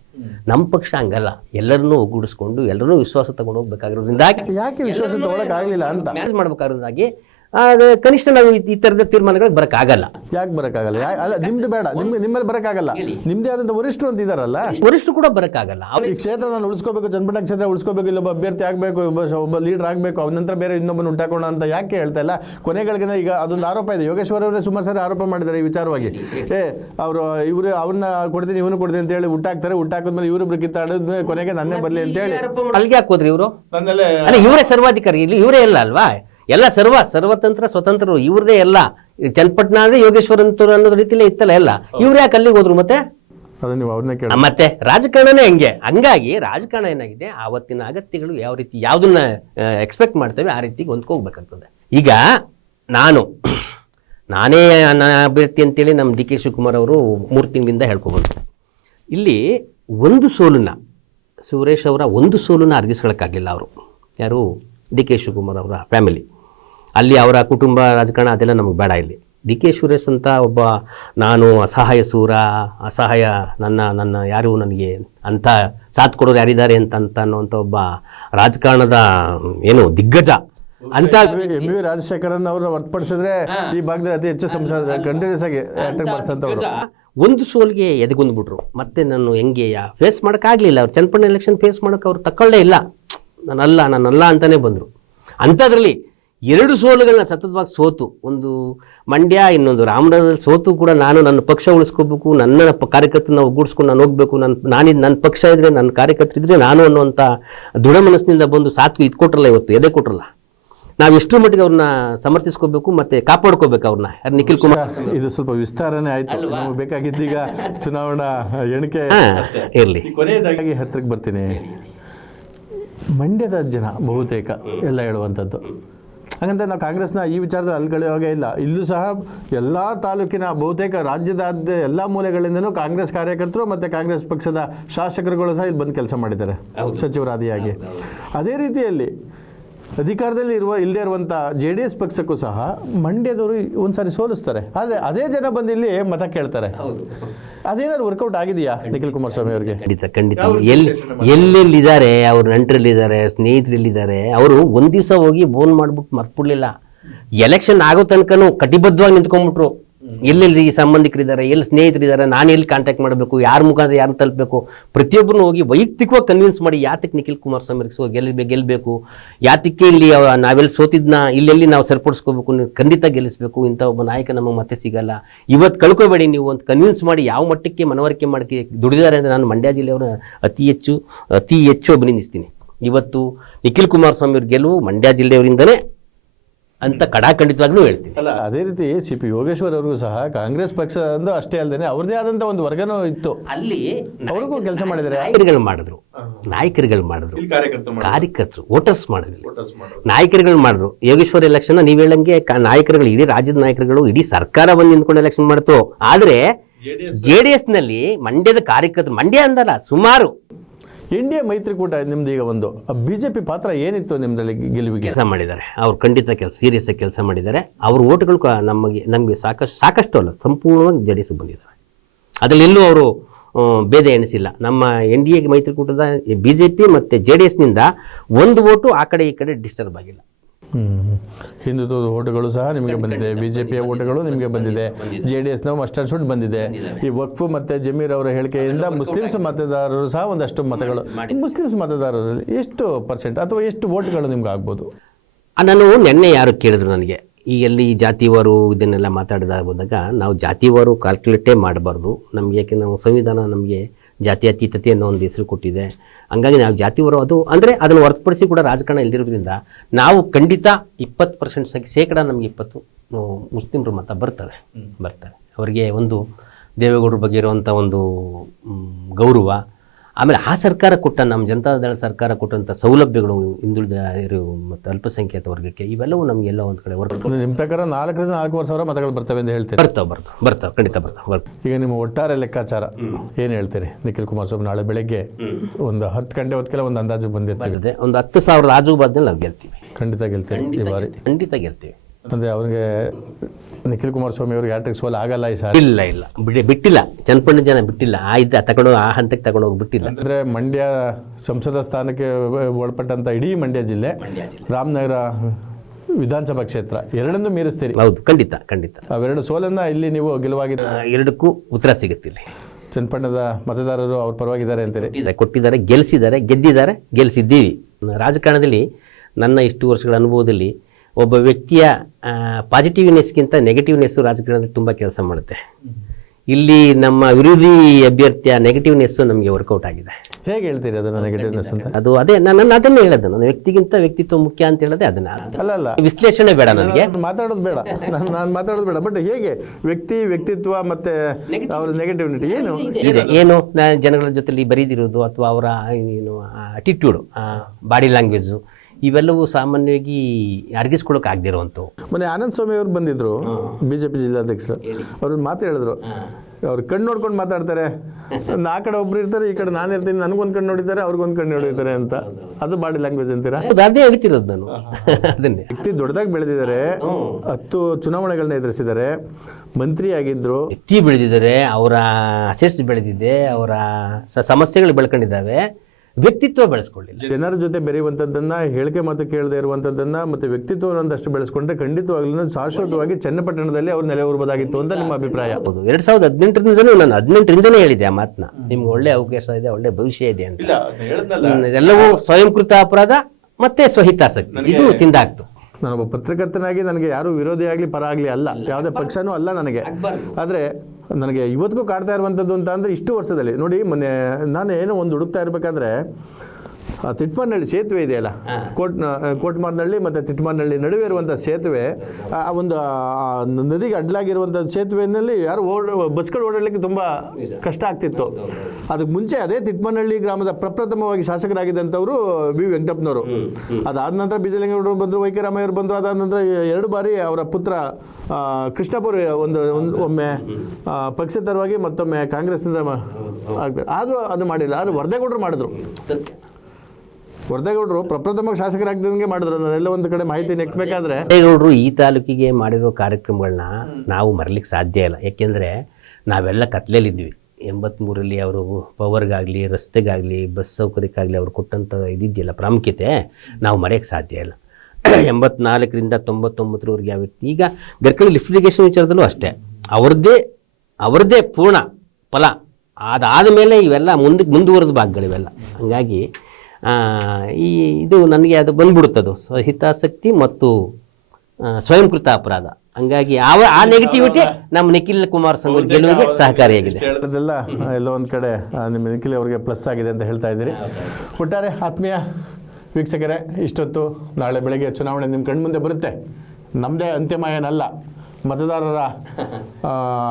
ನಮ್ಮ ಪಕ್ಷ ಹಂಗಲ್ಲ. ಎಲ್ಲರನ್ನೂ ಒಗ್ಗೂಡಿಸ್ಕೊಂಡು ಎಲ್ಲರನ್ನೂ ವಿಶ್ವಾಸ ತಗೊಂಡು ಹೋಗ್ಬೇಕಾಗಿರೋದ್ರಿಂದ ಯಾಕೆ ವಿಶ್ವಾಸ ತಗೊಳಕ್ ಆಗ್ಲಿಲ್ಲ ಅಂತ? ಮ್ಯಾನೇಜ್ ಮಾಡ್ಬೇಕಾದ್ರಿಂದಾಗಿ ಆಗ ಕನಿಷ್ಠ ನಾವು ಈ- ತರದ ತೀರ್ಮಾನಗಳಿಗೆ ಬರಕ್ಕಾಗಲ್ಲ. ಯಾಕೆ ಬರಕ್ಕಾಗಲ್ಲ? ಯಾ- ಅಲ್ಲ ನಿಮ್ದು ಬೇಡ. ನಿಮ್ಗೆ ನಿಮ್ಮಲ್ಲಿ ಬರಕ್ಕಾಗಲ್ಲ. ನಿಮ್ದೇ ಆದಂತ ವರಿಷ್ಠರು ಅಂತ ಇದಾರಲ್ಲ? ವರಿಷ್ಠರು ಕೂಡ ಬರೋಕ್ಕಾಗಲ್ಲ. ಆಗಲ್ಲ ಈ ಕ್ಷೇತ್ರ ನಾನು ಉಳಿಸ್ಕೋಬೇಕು ಚನ್ನಪಟ್ಟಣ ಕ್ಷೇತ್ರ ಉಳಿಸ್ಕೋಬೇಕು ಇಲ್ಲೊಬ್ಬ ಅಭ್ಯರ್ಥಿ ಆಗಬೇಕು ಒಬ್ಬ ಒಬ್ಬ ಲೀಡರ್ ಆಗಬೇಕು ಅವನ ನಂತರ ಬೇರೆ ಇನ್ನೊಬ್ಬನ ಹುಟ್ಟಾಕೋಣ ಅಂತ ಯಾಕೆ ಹೇಳ್ತಾ ಇಲ್ಲ? ಕೊನೆಗಳಿಗೆ ಈಗ ಅದೊಂದು ಆರೋಪ ಇದೆ. ಯೋಗೇಶ್ವರ ಅವರೇ ಸುಮಾರು ಸಾರಿ ಆರೋಪ ಮಾಡಿದ್ದಾರೆ ಈ ವಿಚಾರವಾಗಿ. ಏ ಅವರು ಇವರು ಅವ್ರನ್ನ ಕೊಡ್ತೀನಿ ಇವನು ಕೊಡ್ತೀನಿ ಅಂತ ಹೇಳಿ ಹುಟ್ಟಾಕ್ತಾರೆ. ಹುಟ್ಟಾಕಿದ್ಮೇಲೆ ಇವರು ಕಿತ್ತಾಡಿದ್ಮೇಲೆ ಕೊನೆಗೆ ನನ್ನೇ ಬರಲಿ ಅಂತ ಹೇಳಿ. ಅಲ್ಲಿಗೆ ಹಾಕೋದ್ರಿ ಇವರು? ಇವರೇ ಸರ್ವಾಧಿಕಾರಿ. ಇಲ್ಲಿ ಇವರೇ ಇಲ್ಲ ಅಲ್ವಾ? ಎಲ್ಲ ಸರ್ವ ಸರ್ವತಂತ್ರ ಸ್ವತಂತ್ರರು ಇವ್ರದೇ ಎಲ್ಲ. ಚನ್ನಪಟ್ಟಣ ಅಂದ್ರೆ ಯೋಗೇಶ್ವರ ಅಂತವ್ರು ಅನ್ನೋದು ರೀತಿಲೇ ಇತ್ತಲ್ಲ ಎಲ್ಲ. ಇವ್ರು ಯಾಕೆ ಅಲ್ಲಿಗೆ ಹೋದ್ರು ಮತ್ತೆ? ಅದನ್ನ ನೀವು ಅವ್ರನ್ನೇ ಕೇಳಿ ಮತ್ತೆ ರಾಜಕಾರಣನೇ ಹಂಗೆ. ಹಂಗಾಗಿ ರಾಜಕಾರಣ ಏನಾಗಿದೆ? ಆವತ್ತಿನ ಅಗತ್ಯಗಳು ಯಾವ ರೀತಿ ಯಾವುದನ್ನ ಎಕ್ಸ್ಪೆಕ್ಟ್ ಮಾಡ್ತೇವೆ ಆ ರೀತಿಗೆ ಹೊಂದ್ಕೋಗ್ಬೇಕಾಗ್ತದೆ ಈಗ ನಾನು ನಾನೇ ನನ್ನ ಅಭ್ಯರ್ಥಿ ಅಂತೇಳಿ ನಮ್ಮ ಡಿ ಕೆ ಶಿವಕುಮಾರ್ ಅವರು ಮೂರು ತಿಂಗಳಿಂದ ಹೇಳ್ಕೊಬಂದ್ರು ಇಲ್ಲಿ ಒಂದು ಸೋಲನ್ನ ಸುರೇಶ್ ಅವರ ಒಂದು ಸೋಲನ್ನ ಅರ್ಗಿಸ್ಕೊಳಕ್ಕಾಗಲಿಲ್ಲ ಅವರು. ಯಾರು? ಡಿ ಕೆ ಶಿವಕುಮಾರ್ ಅವರ ಫ್ಯಾಮಿಲಿ ಅಲ್ಲಿ ಅವರ ಕುಟುಂಬ ರಾಜಕಾರಣ ಅದೆಲ್ಲ ನಮಗೆ ಬೇಡ ಇಲ್ಲಿ. ಡಿ ಕೆ ಸುರೇಶ್ ಅಂತ ಒಬ್ಬ ನಾನು ಅಸಹಾಯ ಸೂರ ಅಸಹಾಯ ನನ್ನ ನನ್ನ ಯಾರು ನನಗೆ ಅಂಥ ಸಾಥ್ ಕೊಡೋರು ಯಾರಿದ್ದಾರೆ ಅಂತ ಅಂತ ಅನ್ನುವಂಥ ಒಬ್ಬ ರಾಜಕಾರಣದ ಏನು ದಿಗ್ಗಜ. ಅಂತ ಎಂ ವಿ ರಾಜಶೇಖರನ್ ಅವ್ರನ್ನ ಹೊರತುಪಡಿಸಿದ್ರೆ ಈ ಭಾಗದಲ್ಲಿ ಅತಿ ಹೆಚ್ಚು ಸಂಸದ ಕಂಟಿನ್ಯೂಸ್ ಆಗಿ ಅಟ್ಯಾಕ್ ಒಂದು ಸೋಲ್ಗೆ ಎದೆಗುಂದ್ಬಿಟ್ರು. ಮತ್ತೆ ನಾನು ಹೆಂಗೆ ಫೇಸ್ ಮಾಡೋಕ್ಕಾಗಲಿಲ್ಲ. ಅವ್ರು ಚನ್ನಪಟ್ಟಣ ಎಲೆಕ್ಷನ್ ಫೇಸ್ ಮಾಡೋಕೆ ಅವ್ರು ತಕ್ಕೊಳ್ಳೇ ಇಲ್ಲ. ನಾನಲ್ಲ ನಾನಲ್ಲ ಅಂತಾನೆ ಬಂದರು. ಅಂಥದ್ರಲ್ಲಿ ಎರಡು ಸೋಲುಗಳನ್ನ ಸತತವಾಗಿ ಸೋತು. ಒಂದು ಮಂಡ್ಯ ಇನ್ನೊಂದು ರಾಮನಗರದಲ್ಲಿ ಸೋತು ಕೂಡ ನಾನು ನನ್ನ ಪಕ್ಷ ಉಳಿಸ್ಕೋಬೇಕು ನನ್ನ ಪ ಕಾರ್ಯಕರ್ತರನ್ನ ಒಗ್ಗೂಡಿಸ್ಕೊಂಡು ನಾನು ಹೋಗ್ಬೇಕು ನನ್ನ ನಾನಿದ್ ನನ್ನ ಪಕ್ಷ ಇದ್ದರೆ ನನ್ನ ಕಾರ್ಯಕರ್ತರಿದ್ರೆ ನಾನು ಅನ್ನುವಂಥ ದೃಢ ಮನಸ್ಸಿನಿಂದ ಬಂದು ಸಾತ್ವಿ ಇದು ಕೊಟ್ರಲ್ಲ ಇವತ್ತು ಎದೆ ಕೊಟ್ರಲ್ಲ. ನಾವು ಎಷ್ಟು ಮಟ್ಟಿಗೆ ಅವ್ರನ್ನ ಸಮರ್ಥಿಸ್ಕೋಬೇಕು ಮತ್ತೆ ಕಾಪಾಡ್ಕೋಬೇಕು ಅವ್ರನ್ನ. ಯಾರು ನಿಖಿಲ್ ಕುಮಾರ್? ಇದು ಸ್ವಲ್ಪ ವಿಸ್ತಾರನೇ ಆಯ್ತು. ನಮಗೆ ಬೇಕಾಗಿದ್ದೀಗ ಚುನಾವಣಾ ಎಣಿಕೆ ಇರಲಿ. ಕೊನೆಯದಾಗಿ ಹತ್ರಕ್ಕೆ ಬರ್ತೀನಿ. ಮಂಡ್ಯದ ಜನ ಬಹುತೇಕ ಎಲ್ಲ ಹೇಳುವಂಥದ್ದು. ಹಾಗಂತ ನಾವು ಕಾಂಗ್ರೆಸ್ನ ಈ ವಿಚಾರದಲ್ಲಿ ಅಲ್ಗಳೆಯೋಗೇ ಇಲ್ಲ. ಇಲ್ಲೂ ಸಹ ಎಲ್ಲ ತಾಲೂಕಿನ ಬಹುತೇಕ ರಾಜ್ಯದಾದ್ಯ ಎಲ್ಲ ಮೂಲೆಗಳಿಂದಲೂ ಕಾಂಗ್ರೆಸ್ ಕಾರ್ಯಕರ್ತರು ಮತ್ತು ಕಾಂಗ್ರೆಸ್ ಪಕ್ಷದ ಶಾಸಕರುಗಳು ಸಹ ಇಲ್ಲಿ ಬಂದು ಕೆಲಸ ಮಾಡಿದ್ದಾರೆ ಸಚಿವರಾದಿಯಾಗಿ. ಅದೇ ರೀತಿಯಲ್ಲಿ ಅಧಿಕಾರದಲ್ಲಿ ಇರುವ ಇಲ್ಲದೇ ಇರುವಂಥ ಜೆ ಡಿ ಎಸ್ ಪಕ್ಷಕ್ಕೂ ಸಹ ಮಂಡ್ಯದವರು ಒಂದ್ಸಾರಿ ಸೋಲಿಸ್ತಾರೆ. ಆದರೆ ಅದೇ ಜನ ಬಂದು ಇಲ್ಲಿ ಮತ ಕೇಳ್ತಾರೆ. ಅದೇನಾದ್ರು ವರ್ಕೌಟ್ ಆಗಿದೆಯಾ ನಿಖಿಲ್ ಕುಮಾರಸ್ವಾಮಿ ಅವರಿಗೆ? ಖಂಡಿತ ಖಂಡಿತ. ಎಲ್ಲಿ ಎಲ್ಲೆಲ್ಲಿದ್ದಾರೆ ಅವ್ರ ನಂಟರಲ್ಲಿದ್ದಾರೆ ಸ್ನೇಹಿತರಲ್ಲಿದ್ದಾರೆ ಅವರು ಒಂದ್ ದಿವಸ ಹೋಗಿ ಫೋನ್ ಮಾಡ್ಬಿಟ್ಟು ಮರ್ತ್ಬಿಡ್ಲಿಲ್ಲ ಎಲೆಕ್ಷನ್ ಆಗೋ ತನಕನೂ ಕಟಿಬದ್ಧವಾಗಿ ನಿಂತ್ಕೊಂಡ್ಬಿಟ್ರು. ಎಲ್ಲೆಲ್ಲಿ ಸಂಬಂಧಿಕರಿದ್ದಾರೆ, ಎಲ್ಲಿ ಸ್ನೇಹಿತರಿದ್ದಾರೆ, ನಾನು ಎಲ್ಲಿ ಕಾಂಟ್ಯಾಕ್ಟ್ ಮಾಡಬೇಕು, ಯಾರ ಮುಖಾಂತರ ಯಾರು ತಲುಪಬೇಕು? ಪ್ರತಿಯೊಬ್ಬರನ್ನು ಹೋಗಿ ವೈಯಕ್ತಿಕವಾಗಿ ಕನ್ವಿನ್ಸ್ ಮಾಡಿ ಯಾತಕ್ಕೆ ನಿಖಿಲ್ ಕುಮಾರಸ್ವಾಮಿ ಸೊ ಗೆಲ್ಬೇಕು? ಗೆಲ್ಲಬೇಕು ಯಾತಕ್ಕೆ ಇಲ್ಲಿ ನಾವೆಲ್ಲಿ ಸೋತಿದ್ನ, ಇಲ್ಲೆಲ್ಲಿ ನಾವು ಸರಿಪಡಿಸ್ಕೋಬೇಕು ಖಂಡಿತ ಗೆಲ್ಲಿಸಬೇಕು. ಇಂಥ ಒಬ್ಬ ನಾಯಕ ನಮಗೆ ಮತ್ತೆ ಸಿಗಲ್ಲ. ಇವತ್ತು ಕಳ್ಕೊಬೇಡಿ ನೀವು ಅಂತ ಕನ್ವಿನ್ಸ್ ಮಾಡಿ ಯಾವ ಮಟ್ಟಕ್ಕೆ ಮನವರಿಕೆ ಮಾಡಿ ದುಡಿದಾರೆ ಅಂದರೆ ನಾನು ಮಂಡ್ಯ ಜಿಲ್ಲೆಯವರ ಅತಿ ಹೆಚ್ಚು ಅತಿ ಹೆಚ್ಚು ಅಭಿನಂದಿಸ್ತೀನಿ. ಇವತ್ತು ನಿಖಿಲ್ ಕುಮಾರಸ್ವಾಮಿ ಅವ್ರ ಗೆಲುವು ಮಂಡ್ಯ ಜಿಲ್ಲೆಯವರಿಂದನೇ ಅಂತ ಕಡಾಖಂಡಿತವಾಗ್ಲೂ ಹೇಳ್ತೀನಿ ಅಲ್ಲ ಅದೇ ರೀತಿ ಸಿ ಪಿ ಯೋಗೇಶ್ವರ್ ಅವರು ಸಹ ಕಾಂಗ್ರೆಸ್ ಪಕ್ಷ ಅಂದ್ರೆ ಅಷ್ಟೇ ಅಲ್ಲದೆ ಅವ್ರದೇ ಆದಂತ ಒಂದು ವರ್ಗನೂ ಇತ್ತು. ಅಲ್ಲಿ ಅವ್ರಿಗೂ ಕೆಲಸ ಮಾಡಿದ್ದಾರೆ ನಾಯಕರುಗಳು ಮಾಡಿದ್ರು. ನಾಯಕರುಗಳು ಮಾಡಿದ್ರು. ಕಾರ್ಯಕರ್ತರು ವೋಟರ್ಸ್ ಮಾಡಿದ್ರು. ನಾಯಕರುಗಳು ಮಾಡಿದ್ರು. ಯೋಗೇಶ್ವರ್ ಎಲೆಕ್ಷನ್ ನೀವು ಹೇಳಂಗೆ ನಾಯಕರುಗಳು ಇಡೀ ರಾಜ್ಯದ ನಾಯಕರುಗಳು ಇಡೀ ಸರ್ಕಾರ ಬಂದು ನಿಂತ್ಕೊಂಡು ಎಲೆಕ್ಷನ್ ಮಾಡ್ತು. ಆದ್ರೆ ಜೆ ಡಿ ಎಸ್ನಲ್ಲಿ ಮಂಡ್ಯದ ಕಾರ್ಯಕರ್ತರು ಮಂಡ್ಯ ಅಂದಲ್ಲ ಸುಮಾರು ಎನ್ ಡಿ ಎ ಮೈತ್ರಿಕೂಟ ನಿಮ್ದು ಈಗ ಒಂದು. ಬಿ ಜೆ ಪಿ ಪಾತ್ರ ಏನಿತ್ತು ನಿಮ್ದಲ್ಲಿ ಗೆಲುವಿಗೆ? ಕೆಲಸ ಮಾಡಿದ್ದಾರೆ. ಅವ್ರು ಖಂಡಿತ ಕೆಲಸ ಸೀರಿಯಸ್ ಆಗಿ ಕೆಲಸ ಮಾಡಿದ್ದಾರೆ. ಅವ್ರ ಓಟ್ಗಳು ನಮಗೆ ನಮಗೆ ಸಾಕಷ್ಟು ಸಾಕಷ್ಟು ಅಲ್ಲ, ಸಂಪೂರ್ಣವಾಗಿ ಜೆ ಬಂದಿದ್ದಾರೆ ಎಸ್ ಬಂದಿದ್ದಾವೆ. ಅದರಲ್ಲಿ ಎಲ್ಲೂ ಅವರು ಭೇದ ಎಣಿಸಿಲ್ಲ. ನಮ್ಮ ಎನ್ ಡಿ ಎ ಮೈತ್ರಿಕೂಟದ ಬಿ ಜೆ ಪಿ ಮತ್ತು ಜೆ ಡಿ ಎಸ್ನಿಂದ ಒಂದು ಓಟು ಆ ಕಡೆ ಈ ಕಡೆ ಡಿಸ್ಟರ್ಬ್ ಆಗಿಲ್ಲ. ಹಿಂದುತ್ವದ ಓಟುಗಳು ಸಹ ನಿಮಗೆ ಬಂದಿದೆ. ಬಿ ಜೆ ಪಿಯ ಓಟುಗಳು ನಿಮಗೆ ಬಂದಿದೆ ಜೆ ಡಿ ಎಸ್ನ ಮಸ್ಟರ್ ಶೂಟ್ ಬಂದಿದೆ. ಈ ವಕ್ಫು ಮತ್ತು ಜಮೀರ್ ಅವರ ಹೇಳಿಕೆಯಿಂದ ಮುಸ್ಲಿಮ್ಸ್ ಮತದಾರರು ಸಹ ಒಂದಷ್ಟು ಮತಗಳು ಮುಸ್ಲಿಮ್ಸ್ ಮತದಾರರಲ್ಲಿ ಎಷ್ಟು ಪರ್ಸೆಂಟ್ ಅಥವಾ ಎಷ್ಟು ಓಟ್ಗಳು ನಿಮ್ಗೆ ಆಗ್ಬೋದು? ನಾನು ನಿನ್ನೆ ಯಾರು ಕೇಳಿದ್ರು ನನಗೆ ಈ ಎಲ್ಲಿ ಜಾತಿವಾರು ಇದನ್ನೆಲ್ಲ ಮಾತಾಡಿದಾಗ ಬಂದಾಗ ನಾವು ಜಾತಿವಾರು ಕ್ಯಾಲ್ಕುಲೇಟೇ ಮಾಡಬಾರ್ದು. ನಮಗೆ ಯಾಕೆ ನಾವು ಸಂವಿಧಾನ ನಮಗೆ ಜಾತ್ಯತೀತತೆ ಅನ್ನೋ ಒಂದು ಹೆಸರು ಕೊಟ್ಟಿದೆ. ಹಂಗಾಗಿ ನಾವು ಜಾತಿವಾರು ಅದು ಅಂದರೆ ಅದನ್ನು ಹೊರತುಪಡಿಸಿ ಕೂಡ ರಾಜಕಾರಣ ಇಲ್ದಿರೋದ್ರಿಂದ ನಾವು ಖಂಡಿತ ಇಪ್ಪತ್ತು ಪರ್ಸೆಂಟ್ ಶೇಕಡ ನಮಗೆ ಇಪ್ಪತ್ತು ಮುಸ್ಲಿಮರು ಮತ ಬರ್ತವೆ ಬರ್ತವೆ. ಅವರಿಗೆ ಒಂದು ದೇವೇಗೌಡರ ಬಗ್ಗೆ ಇರುವಂಥ ಒಂದು ಗೌರವ ಆಮೇಲೆ ಆ ಸರ್ಕಾರ ಕೊಟ್ಟ ನಮ್ಮ ಜನತಾದಳ ಸರ್ಕಾರ ಕೊಟ್ಟಂಥ ಸೌಲಭ್ಯಗಳು ಹಿಂದುಳಿದ ಇರೋ ಮತ್ತು ಅಲ್ಪಸಂಖ್ಯಾತ ವರ್ಗಕ್ಕೆ ಇವೆಲ್ಲವೂ ನಮಗೆಲ್ಲ ಒಂದು ಕಡೆ ವರ್ಗ ಅಂದ್ರೆ ನಿಮ್ಮ ಪ್ರಕಾರ ನಾಲ್ಕರಿಂದ ನಾಲ್ಕೂವರೆ ಸಾವಿರ ಮತಗಳು ಬರ್ತವೆ ಅಂತ ಹೇಳ್ತೀರಿ? ಬರ್ತಾವೆ ಬರ್ತಾವೆ ಬರ್ತಾವೆ ಖಂಡಿತ ಬರ್ತಾವೆ ಬರ್ತಾವೆ. ಈಗ ನಿಮ್ಮ ಒಟ್ಟಾರೆ ಲೆಕ್ಕಾಚಾರ ಏನು ಹೇಳ್ತೀರಿ? ನಿಖಿಲ್ ಕುಮಾರಸ್ವಾಮಿ ನಾಳೆ ಬೆಳಗ್ಗೆ ಒಂದು ಹತ್ತು ಗಂಟೆ ಹೊತ್ತಿಗೆಲ್ಲ ಒಂದು ಅಂದಾಜು ಬಂದಿರ್ತೀವಿ. ಬರ್ತದೆ ಒಂದು ಹತ್ತು ಸಾವಿರದ ಆಜು ಬಾದ್ನಲ್ಲಿ ನಾವು ಗೆಲ್ತೀವಿ. ಖಂಡಿತ ಗೆಲ್ತೀವಿ ಖಂಡಿತ ಗೆಲ್ತೀವಿ. ಅಂದರೆ ಅವ್ರಿಗೆ ನಿಖಿಲ್ ಕುಮಾರಸ್ವಾಮಿ ಅವ್ರಿಗೆ ಹ್ಯಾಟ್ರಿಕ್ ಸೋಲ್ ಆಗಲ್ಲ ಈ ಸಾರಿ. ಇಲ್ಲ ಇಲ್ಲ. ಬಿಡಿ ಬಿಟ್ಟಿಲ್ಲ. ಚನ್ನಪಣ್ಣ ಜನ ಬಿಟ್ಟಿಲ್ಲ. ಆ ಇದ್ದ ತಗೊಂಡು ಆ ಹಂತಕ್ಕೆ ತಗೊಂಡು ಹೋಗಿ ಬಿಟ್ಟಿಲ್ಲ. ಅಂದರೆ ಮಂಡ್ಯ ಸಂಸದ ಸ್ಥಾನಕ್ಕೆ ಒಳಪಟ್ಟಂಥ ಇಡೀ ಮಂಡ್ಯ ಜಿಲ್ಲೆ ರಾಮನಗರ ವಿಧಾನಸಭಾ ಕ್ಷೇತ್ರ. ಎರಡನ್ನೂ ಮೀರಿಸ್ತೀರಿ. ಹೌದು ಖಂಡಿತ ಖಂಡಿತ. ಅವೆರಡು ಸೋಲನ್ನ ಇಲ್ಲಿ ನೀವು ಗೆಲುವಾಗಿ ಎರಡಕ್ಕೂ ಉತ್ತರ ಸಿಗುತ್ತೆ ಇಲ್ಲಿ. ಚನ್ನಪಣ್ಣದ ಮತದಾರರು ಅವ್ರ ಪರವಾಗಿದ್ದಾರೆ ಅಂತೀರಿ. ಕೊಟ್ಟಿದ್ದಾರೆ ಕೊಟ್ಟಿದ್ದಾರೆ ಗೆಲ್ಲಿಸಿದ್ದಾರೆ ಗೆದ್ದಿದ್ದಾರೆ ಗೆಲ್ಲಿಸಿದ್ದೀವಿ ರಾಜಕಾರಣದಲ್ಲಿ ನನ್ನ ಇಷ್ಟು ವರ್ಷಗಳ ಅನುಭವದಲ್ಲಿ ಒಬ್ಬ ವ್ಯಕ್ತಿಯ ಪಾಸಿಟಿವ್ನೆಸ್ಗಿಂತ ನೆಗೆಟಿವ್ನೆಸ್ಸು ರಾಜಕಾರಣದಲ್ಲಿ ತುಂಬ ಕೆಲಸ ಮಾಡುತ್ತೆ. ಇಲ್ಲಿ ನಮ್ಮ ವಿರೋಧಿ ಅಭ್ಯರ್ಥಿಯ ನೆಗೆಟಿವ್ನೆಸ್ಸು ನಮಗೆ ವರ್ಕೌಟ್ ಆಗಿದೆ. ಹೇಗೆ ಹೇಳ್ತೀರಿ ಅದನ್ನು ನೆಗೆಟಿವ್ನೆಸ್ ಅಂತ? ಅದು ಅದೇ ನಾನು ಅದನ್ನೇ ಹೇಳೋದು ನನ್ನ ವ್ಯಕ್ತಿಗಿಂತ ವ್ಯಕ್ತಿತ್ವ ಮುಖ್ಯ ಅಂತ ಹೇಳೋದೇ ಅದನ್ನ ಅಲ್ಲ ಅಲ್ಲ. ವಿಶ್ಲೇಷಣೆ ಬೇಡ ನನಗೆ. ಮಾತಾಡೋದು ಬೇಡ. ನಾನು ನಾನು ಮಾತಾಡೋದು ಬೇಡ. ಬಟ್ ಹೇಗೆ? ವ್ಯಕ್ತಿ ವ್ಯಕ್ತಿತ್ವ ಮತ್ತೆ ಅವರ ನೆಗೆಟಿವ್ನಿಟಿ ಏನು? ಇದೆ ಏನು? ನಾನು ಜನಗಳ ಜೊತೆಲಿ ಬರೀದಿರೋದು ಅಥವಾ ಅವರ ಏನು ಅಟಿಟ್ಯೂಡು ಬಾಡಿ ಲ್ಯಾಂಗ್ವೇಜು ಇವೆಲ್ಲವೂ ಸಾಮಾನ್ಯವಾಗಿ ಅರ್ಗಿಸ್ಕೊಳ್ಳೋಕೆ ಆಗದಿರುವಂಥವು ಮೊನ್ನೆ ಆನಂದ್ ಸ್ವಾಮಿ ಅವರು ಬಂದಿದ್ರು ಬಿಜೆಪಿ ಜಿಲ್ಲಾಧ್ಯಕ್ಷರು. ಅವ್ರ ಮಾತು ಹೇಳಿದ್ರು. ಅವ್ರು ಕಣ್ಣು ನೋಡ್ಕೊಂಡು ಮಾತಾಡ್ತಾರೆ. ಆ ಕಡೆ ಒಬ್ರು ಇರ್ತಾರೆ ಈ ಕಡೆ ನಾನು ಇರ್ತೀನಿ ನನಗೊಂದು ಕಣ್ಣು ನೋಡಿದ್ದಾರೆ ಅವ್ರಿಗೊಂದು ಕಣ್ಣು ನೋಡಿದ್ದಾರೆ ಅಂತ. ಅದು ಬಾಡಿ ಲ್ಯಾಂಗ್ವೇಜ್ ಅಂತೀರಾ? ಅದೇ ಹೇಳ್ತಿರೋದು ನಾನು. ಅದನ್ನೇ. ವ್ಯಕ್ತಿ ದೊಡ್ಡದಾಗಿ ಬೆಳೆದಿದ್ದಾರೆ ಹತ್ತು ಚುನಾವಣೆಗಳನ್ನ ಎದುರಿಸಿದ್ದಾರೆ ಮಂತ್ರಿ ಆಗಿದ್ರು ವ್ಯಕ್ತಿ ಬೆಳೆದಿದ್ದಾರೆ ಅವರ ಅಸೆಟ್ಸ್ ಬೆಳೆದಿದೆ ಅವರ ಸಮಸ್ಯೆಗಳು ಬೆಳ್ಕೊಂಡಿದ್ದಾವೆ. ವ್ಯಕ್ತಿತ್ವ ಬೆಳೆಸ್ಕೊಳ್ಳಿ ಜನರ ಜೊತೆ ಬೆರೆಯುವಂಥದ್ದನ್ನ ಹೇಳಿಕೆ ಮಾತು ಕೇಳದೆ ಇರುವಂಥದ್ದನ್ನ ಮತ್ತೆ ವ್ಯಕ್ತಿತ್ವವನ್ನು ಒಂದಷ್ಟು ಬೆಳೆಸ್ಕೊಂಡ್ರೆ ಖಂಡಿತವಾಗ್ಲೂ ಶಾಶ್ವತವಾಗಿ ಚನ್ನಪಟ್ಟಣದಲ್ಲಿ ಅವ್ರು ನೆಲೆ ಊರ್ಬೋದಾಗಿತ್ತು ಅಂತ ನಿಮ್ಮ ಅಭಿಪ್ರಾಯ. ಹೌದು. ಎರಡ್ ಸಾವಿರದ ಹದಿನೆಂಟರಿಂದನೂ ನಾನು ಹದಿನೆಂಟರಿಂದಲೇ ಹೇಳಿದೆ ಆ ಮಾತನ್ನ ನಿಮ್ಗೆ ಒಳ್ಳೆ ಅವಕಾಶ ಇದೆ ಒಳ್ಳೆ ಭವಿಷ್ಯ ಇದೆ ಅಂತ. ಎಲ್ಲವೂ ಸ್ವಯಂಕೃತ ಅಪರಾಧ ಮತ್ತೆ ಸ್ವಹಿತಾಸಕ್ತಿ. ಇದು ತಿಂದಾಕ್ತು ನಾನೊಬ್ಬ ಪತ್ರಕರ್ತನಾಗಿ ನನಗೆ ಯಾರೂ ವಿರೋಧಿ ಆಗಲಿ ಪರ ಆಗಲಿ ಅಲ್ಲ. ಯಾವುದೇ ಪಕ್ಷನೂ ಅಲ್ಲ ನನಗೆ. ಆದರೆ ನನಗೆ ಇವತ್ತಿಗೂ ಕಾಡ್ತಾ ಇರುವಂಥದ್ದು ಅಂತ ಅಂದರೆ ಇಷ್ಟು ವರ್ಷದಲ್ಲಿ. ನೋಡಿ ಮೊನ್ನೆ ನಾನು ಏನೋ ಒಂದು ಹುಡುಕ್ತಾ ಇರಬೇಕಾದ್ರೆ ತಿಟ್ಮನಹಳ್ಳಿ ಸೇತುವೆ ಇದೆಯಲ್ಲ? ಕೋಟ್ ಕೋಟ್ಮಾರ್ನಹಳ್ಳಿ ಮತ್ತು ತಿಟ್ಮನಹಳ್ಳಿ ನಡುವೆ ಇರುವಂಥ ಸೇತುವೆ ಆ ಒಂದು ನದಿಗೆ ಅಡ್ಡಲಾಗಿರುವಂಥ ಸೇತುವೆಯಲ್ಲಿ ಯಾರು ಓಡ ಬಸ್ಗಳು ಓಡಾಡಲಿಕ್ಕೆ ತುಂಬ ಕಷ್ಟ ಆಗ್ತಿತ್ತು. ಅದಕ್ಕೆ ಮುಂಚೆ ಅದೇ ತಿಟ್ಮನಹಳ್ಳಿ ಗ್ರಾಮದ ಪ್ರಪ್ರಥಮವಾಗಿ ಶಾಸಕರಾಗಿದ್ದಂಥವರು ಬಿ ವೆಂಕಟಪ್ಪನವರು ಅದಾದ ನಂತರ ಬಿಜಲಿಂಗೇಗೌಡರು ಬಂದರು ವೈ ಕೆ ರಾಮಯ್ಯವರು ಬಂದರು ಅದಾದ ನಂತರ ಎರಡು ಬಾರಿ ಅವರ ಪುತ್ರ ಕೃಷ್ಣಪುರ ಒಂದು ಒಂದು ಒಮ್ಮೆ ಪಕ್ಷೇತರವಾಗಿ ಮತ್ತೊಮ್ಮೆ ಕಾಂಗ್ರೆಸ್ನಿಂದ ಆದರೂ ಅದು ಮಾಡಿಲ್ಲ. ಆದರೆ ವರದೇಗೌಡರು ಮಾಡಿದ್ರು. ವರದೇಗೌಡರು ಪ್ರಪ್ರಥಮ ಶಾಸಕರಾಗ್ದಂಗೆ ಮಾಡಿದ್ರು. ಅದೆಲ್ಲ ಒಂದು ಕಡೆ ಮಾಹಿತಿ ನೆಕ್ಬೇಕಾದ್ರೆ. ದೇವೇಗೌಡರು ಈ ತಾಲೂಕಿಗೆ ಮಾಡಿರೋ ಕಾರ್ಯಕ್ರಮಗಳನ್ನ ನಾವು ಮರಲಿಕ್ಕೆ ಸಾಧ್ಯ ಇಲ್ಲ. ಯಾಕೆಂದರೆ ನಾವೆಲ್ಲ ಕತ್ಲೇಲಿದ್ವಿ ಎಂಬತ್ತ್ಮೂರಲ್ಲಿ ಅವರು ಪವರ್ಗಾಗಲಿ ರಸ್ತೆಗಾಗಲಿ ಬಸ್ ಸೌಕರ್ಯಕ್ಕಾಗಲಿ ಅವರು ಕೊಟ್ಟಂಥ ಇದಿದೆಯಲ್ಲ ಪ್ರಾಮುಖ್ಯತೆ ನಾವು ಮರೆಯೋಕ್ಕೆ ಸಾಧ್ಯ ಇಲ್ಲ. ಎಂಬತ್ನಾಲ್ಕರಿಂದ ತೊಂಬತ್ತೊಂಬತ್ತರವರೆಗೆ ಯಾವ ವ್ಯಕ್ತಿ ಈಗ ಗರ್ಕಳಿ ಲಿಫ್ಟಿಗೇಷನ್ ವಿಚಾರದಲ್ಲೂ ಅಷ್ಟೇ. ಅವ್ರದ್ದೇ ಅವ್ರದ್ದೇ ಪೂರ್ಣ ಫಲ. ಅದಾದ ಮೇಲೆ ಇವೆಲ್ಲ ಮುಂದಕ್ಕೆ ಮುಂದುವರೆದ ಭಾಗಗಳಿವೆಲ್ಲ. ಹಂಗಾಗಿ ಈ ಇದು ನನಗೆ ಅದು ಬಂದ್ಬಿಡುತ್ತದು. ಸ್ವಹಿತಾಸಕ್ತಿ ಮತ್ತು ಆ, ಸ್ವಯಂಕೃತ ಅಪರಾಧ. ಹಂಗಾಗಿ ಯಾವ ಆ ನೆಗೆಟಿವಿಟಿ ನಮ್ಮ ನಿಖಿಲ್ ಕುಮಾರಸ್ವಾಮಿ ಗೆಲುವಿಗೆ ಸಹಕಾರಿಯಾಗಿದೆ ಹೇಳೋದೆಲ್ಲ. ಎಲ್ಲೋ ಒಂದು ಕಡೆ ನಿಮ್ಮ ನಿಖಿಲ್ ಅವರಿಗೆ ಪ್ಲಸ್ ಆಗಿದೆ ಅಂತ ಹೇಳ್ತಾ ಇದ್ದೀರಿ. ಒಟ್ಟಾರೆ ಆತ್ಮೀಯ ವೀಕ್ಷಕರೇ ಇಷ್ಟೊತ್ತು ನಾಳೆ ಬೆಳಗ್ಗೆ ಚುನಾವಣೆ ನಿಮ್ಮ ಕಣ್ಮುಂದೆ ಬರುತ್ತೆ. ನಮ್ಮದೇ ಅಂತಿಮ ಏನಲ್ಲ ಮತದಾರರ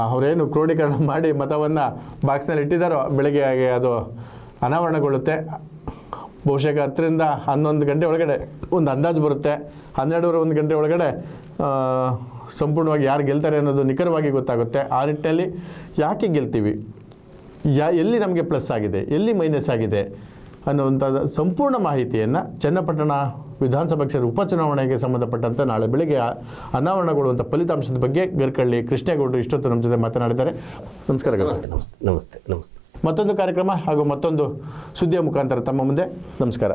ಅವರೇನು ಕ್ರೋಢೀಕರಣ ಮಾಡಿ ಮತವನ್ನು ಬಾಕ್ಸ್ನಲ್ಲಿ ಇಟ್ಟಿದ್ದಾರೋ ಬೆಳಗ್ಗೆ ಅದು ಅನಾವರಣಗೊಳ್ಳುತ್ತೆ. ಬಹುಶಃ ಹತ್ತರಿಂದ ಹನ್ನೊಂದು ಗಂಟೆ ಒಳಗಡೆ ಒಂದು ಅಂದಾಜು ಬರುತ್ತೆ. ಹನ್ನೆರಡೂವರೆ ಒಂದು ಗಂಟೆ ಒಳಗಡೆ ಸಂಪೂರ್ಣವಾಗಿ ಯಾರು ಗೆಲ್ತಾರೆ ಅನ್ನೋದು ನಿಖರವಾಗಿ ಗೊತ್ತಾಗುತ್ತೆ. ಆ ನಿಟ್ಟಿನಲ್ಲಿ ಯಾಕೆ ಗೆಲ್ತೀವಿ? ಯಾ, ಎಲ್ಲಿ ನಮಗೆ ಪ್ಲಸ್ ಆಗಿದೆ? ಎಲ್ಲಿ ಮೈನಸ್ ಆಗಿದೆ? ಅನ್ನುವಂಥದ್ದು ಸಂಪೂರ್ಣ ಮಾಹಿತಿಯನ್ನು ಚನ್ನಪಟ್ಟಣ ವಿಧಾನಸಭಾ ಕ್ಷೇತ್ರ ಉಪಚುನಾವಣೆಗೆ ಸಂಬಂಧಪಟ್ಟಂತೆ ನಾಳೆ ಬೆಳಗ್ಗೆ ಅನಾವರಣಗೊಳ್ಳುವಂಥ ಫಲಿತಾಂಶದ ಬಗ್ಗೆ ಗರ್ಕಳ್ಳಿ ಕೃಷ್ಣೇಗೌಡರು ಇಷ್ಟೊತ್ತು ನಮ್ಮ ಜೊತೆ ಮಾತನಾಡಿದ್ದಾರೆ. ನಮಸ್ಕಾರಗಳು ನಮಸ್ತೆ ನಮಸ್ತೆ ನಮಸ್ತೆ. ಮತ್ತೊಂದು ಕಾರ್ಯಕ್ರಮ ಹಾಗೂ ಮತ್ತೊಂದು ಸುದ್ದಿಯ ಮುಖಾಂತರ ತಮ್ಮ ಮುಂದೆ. ನಮಸ್ಕಾರ.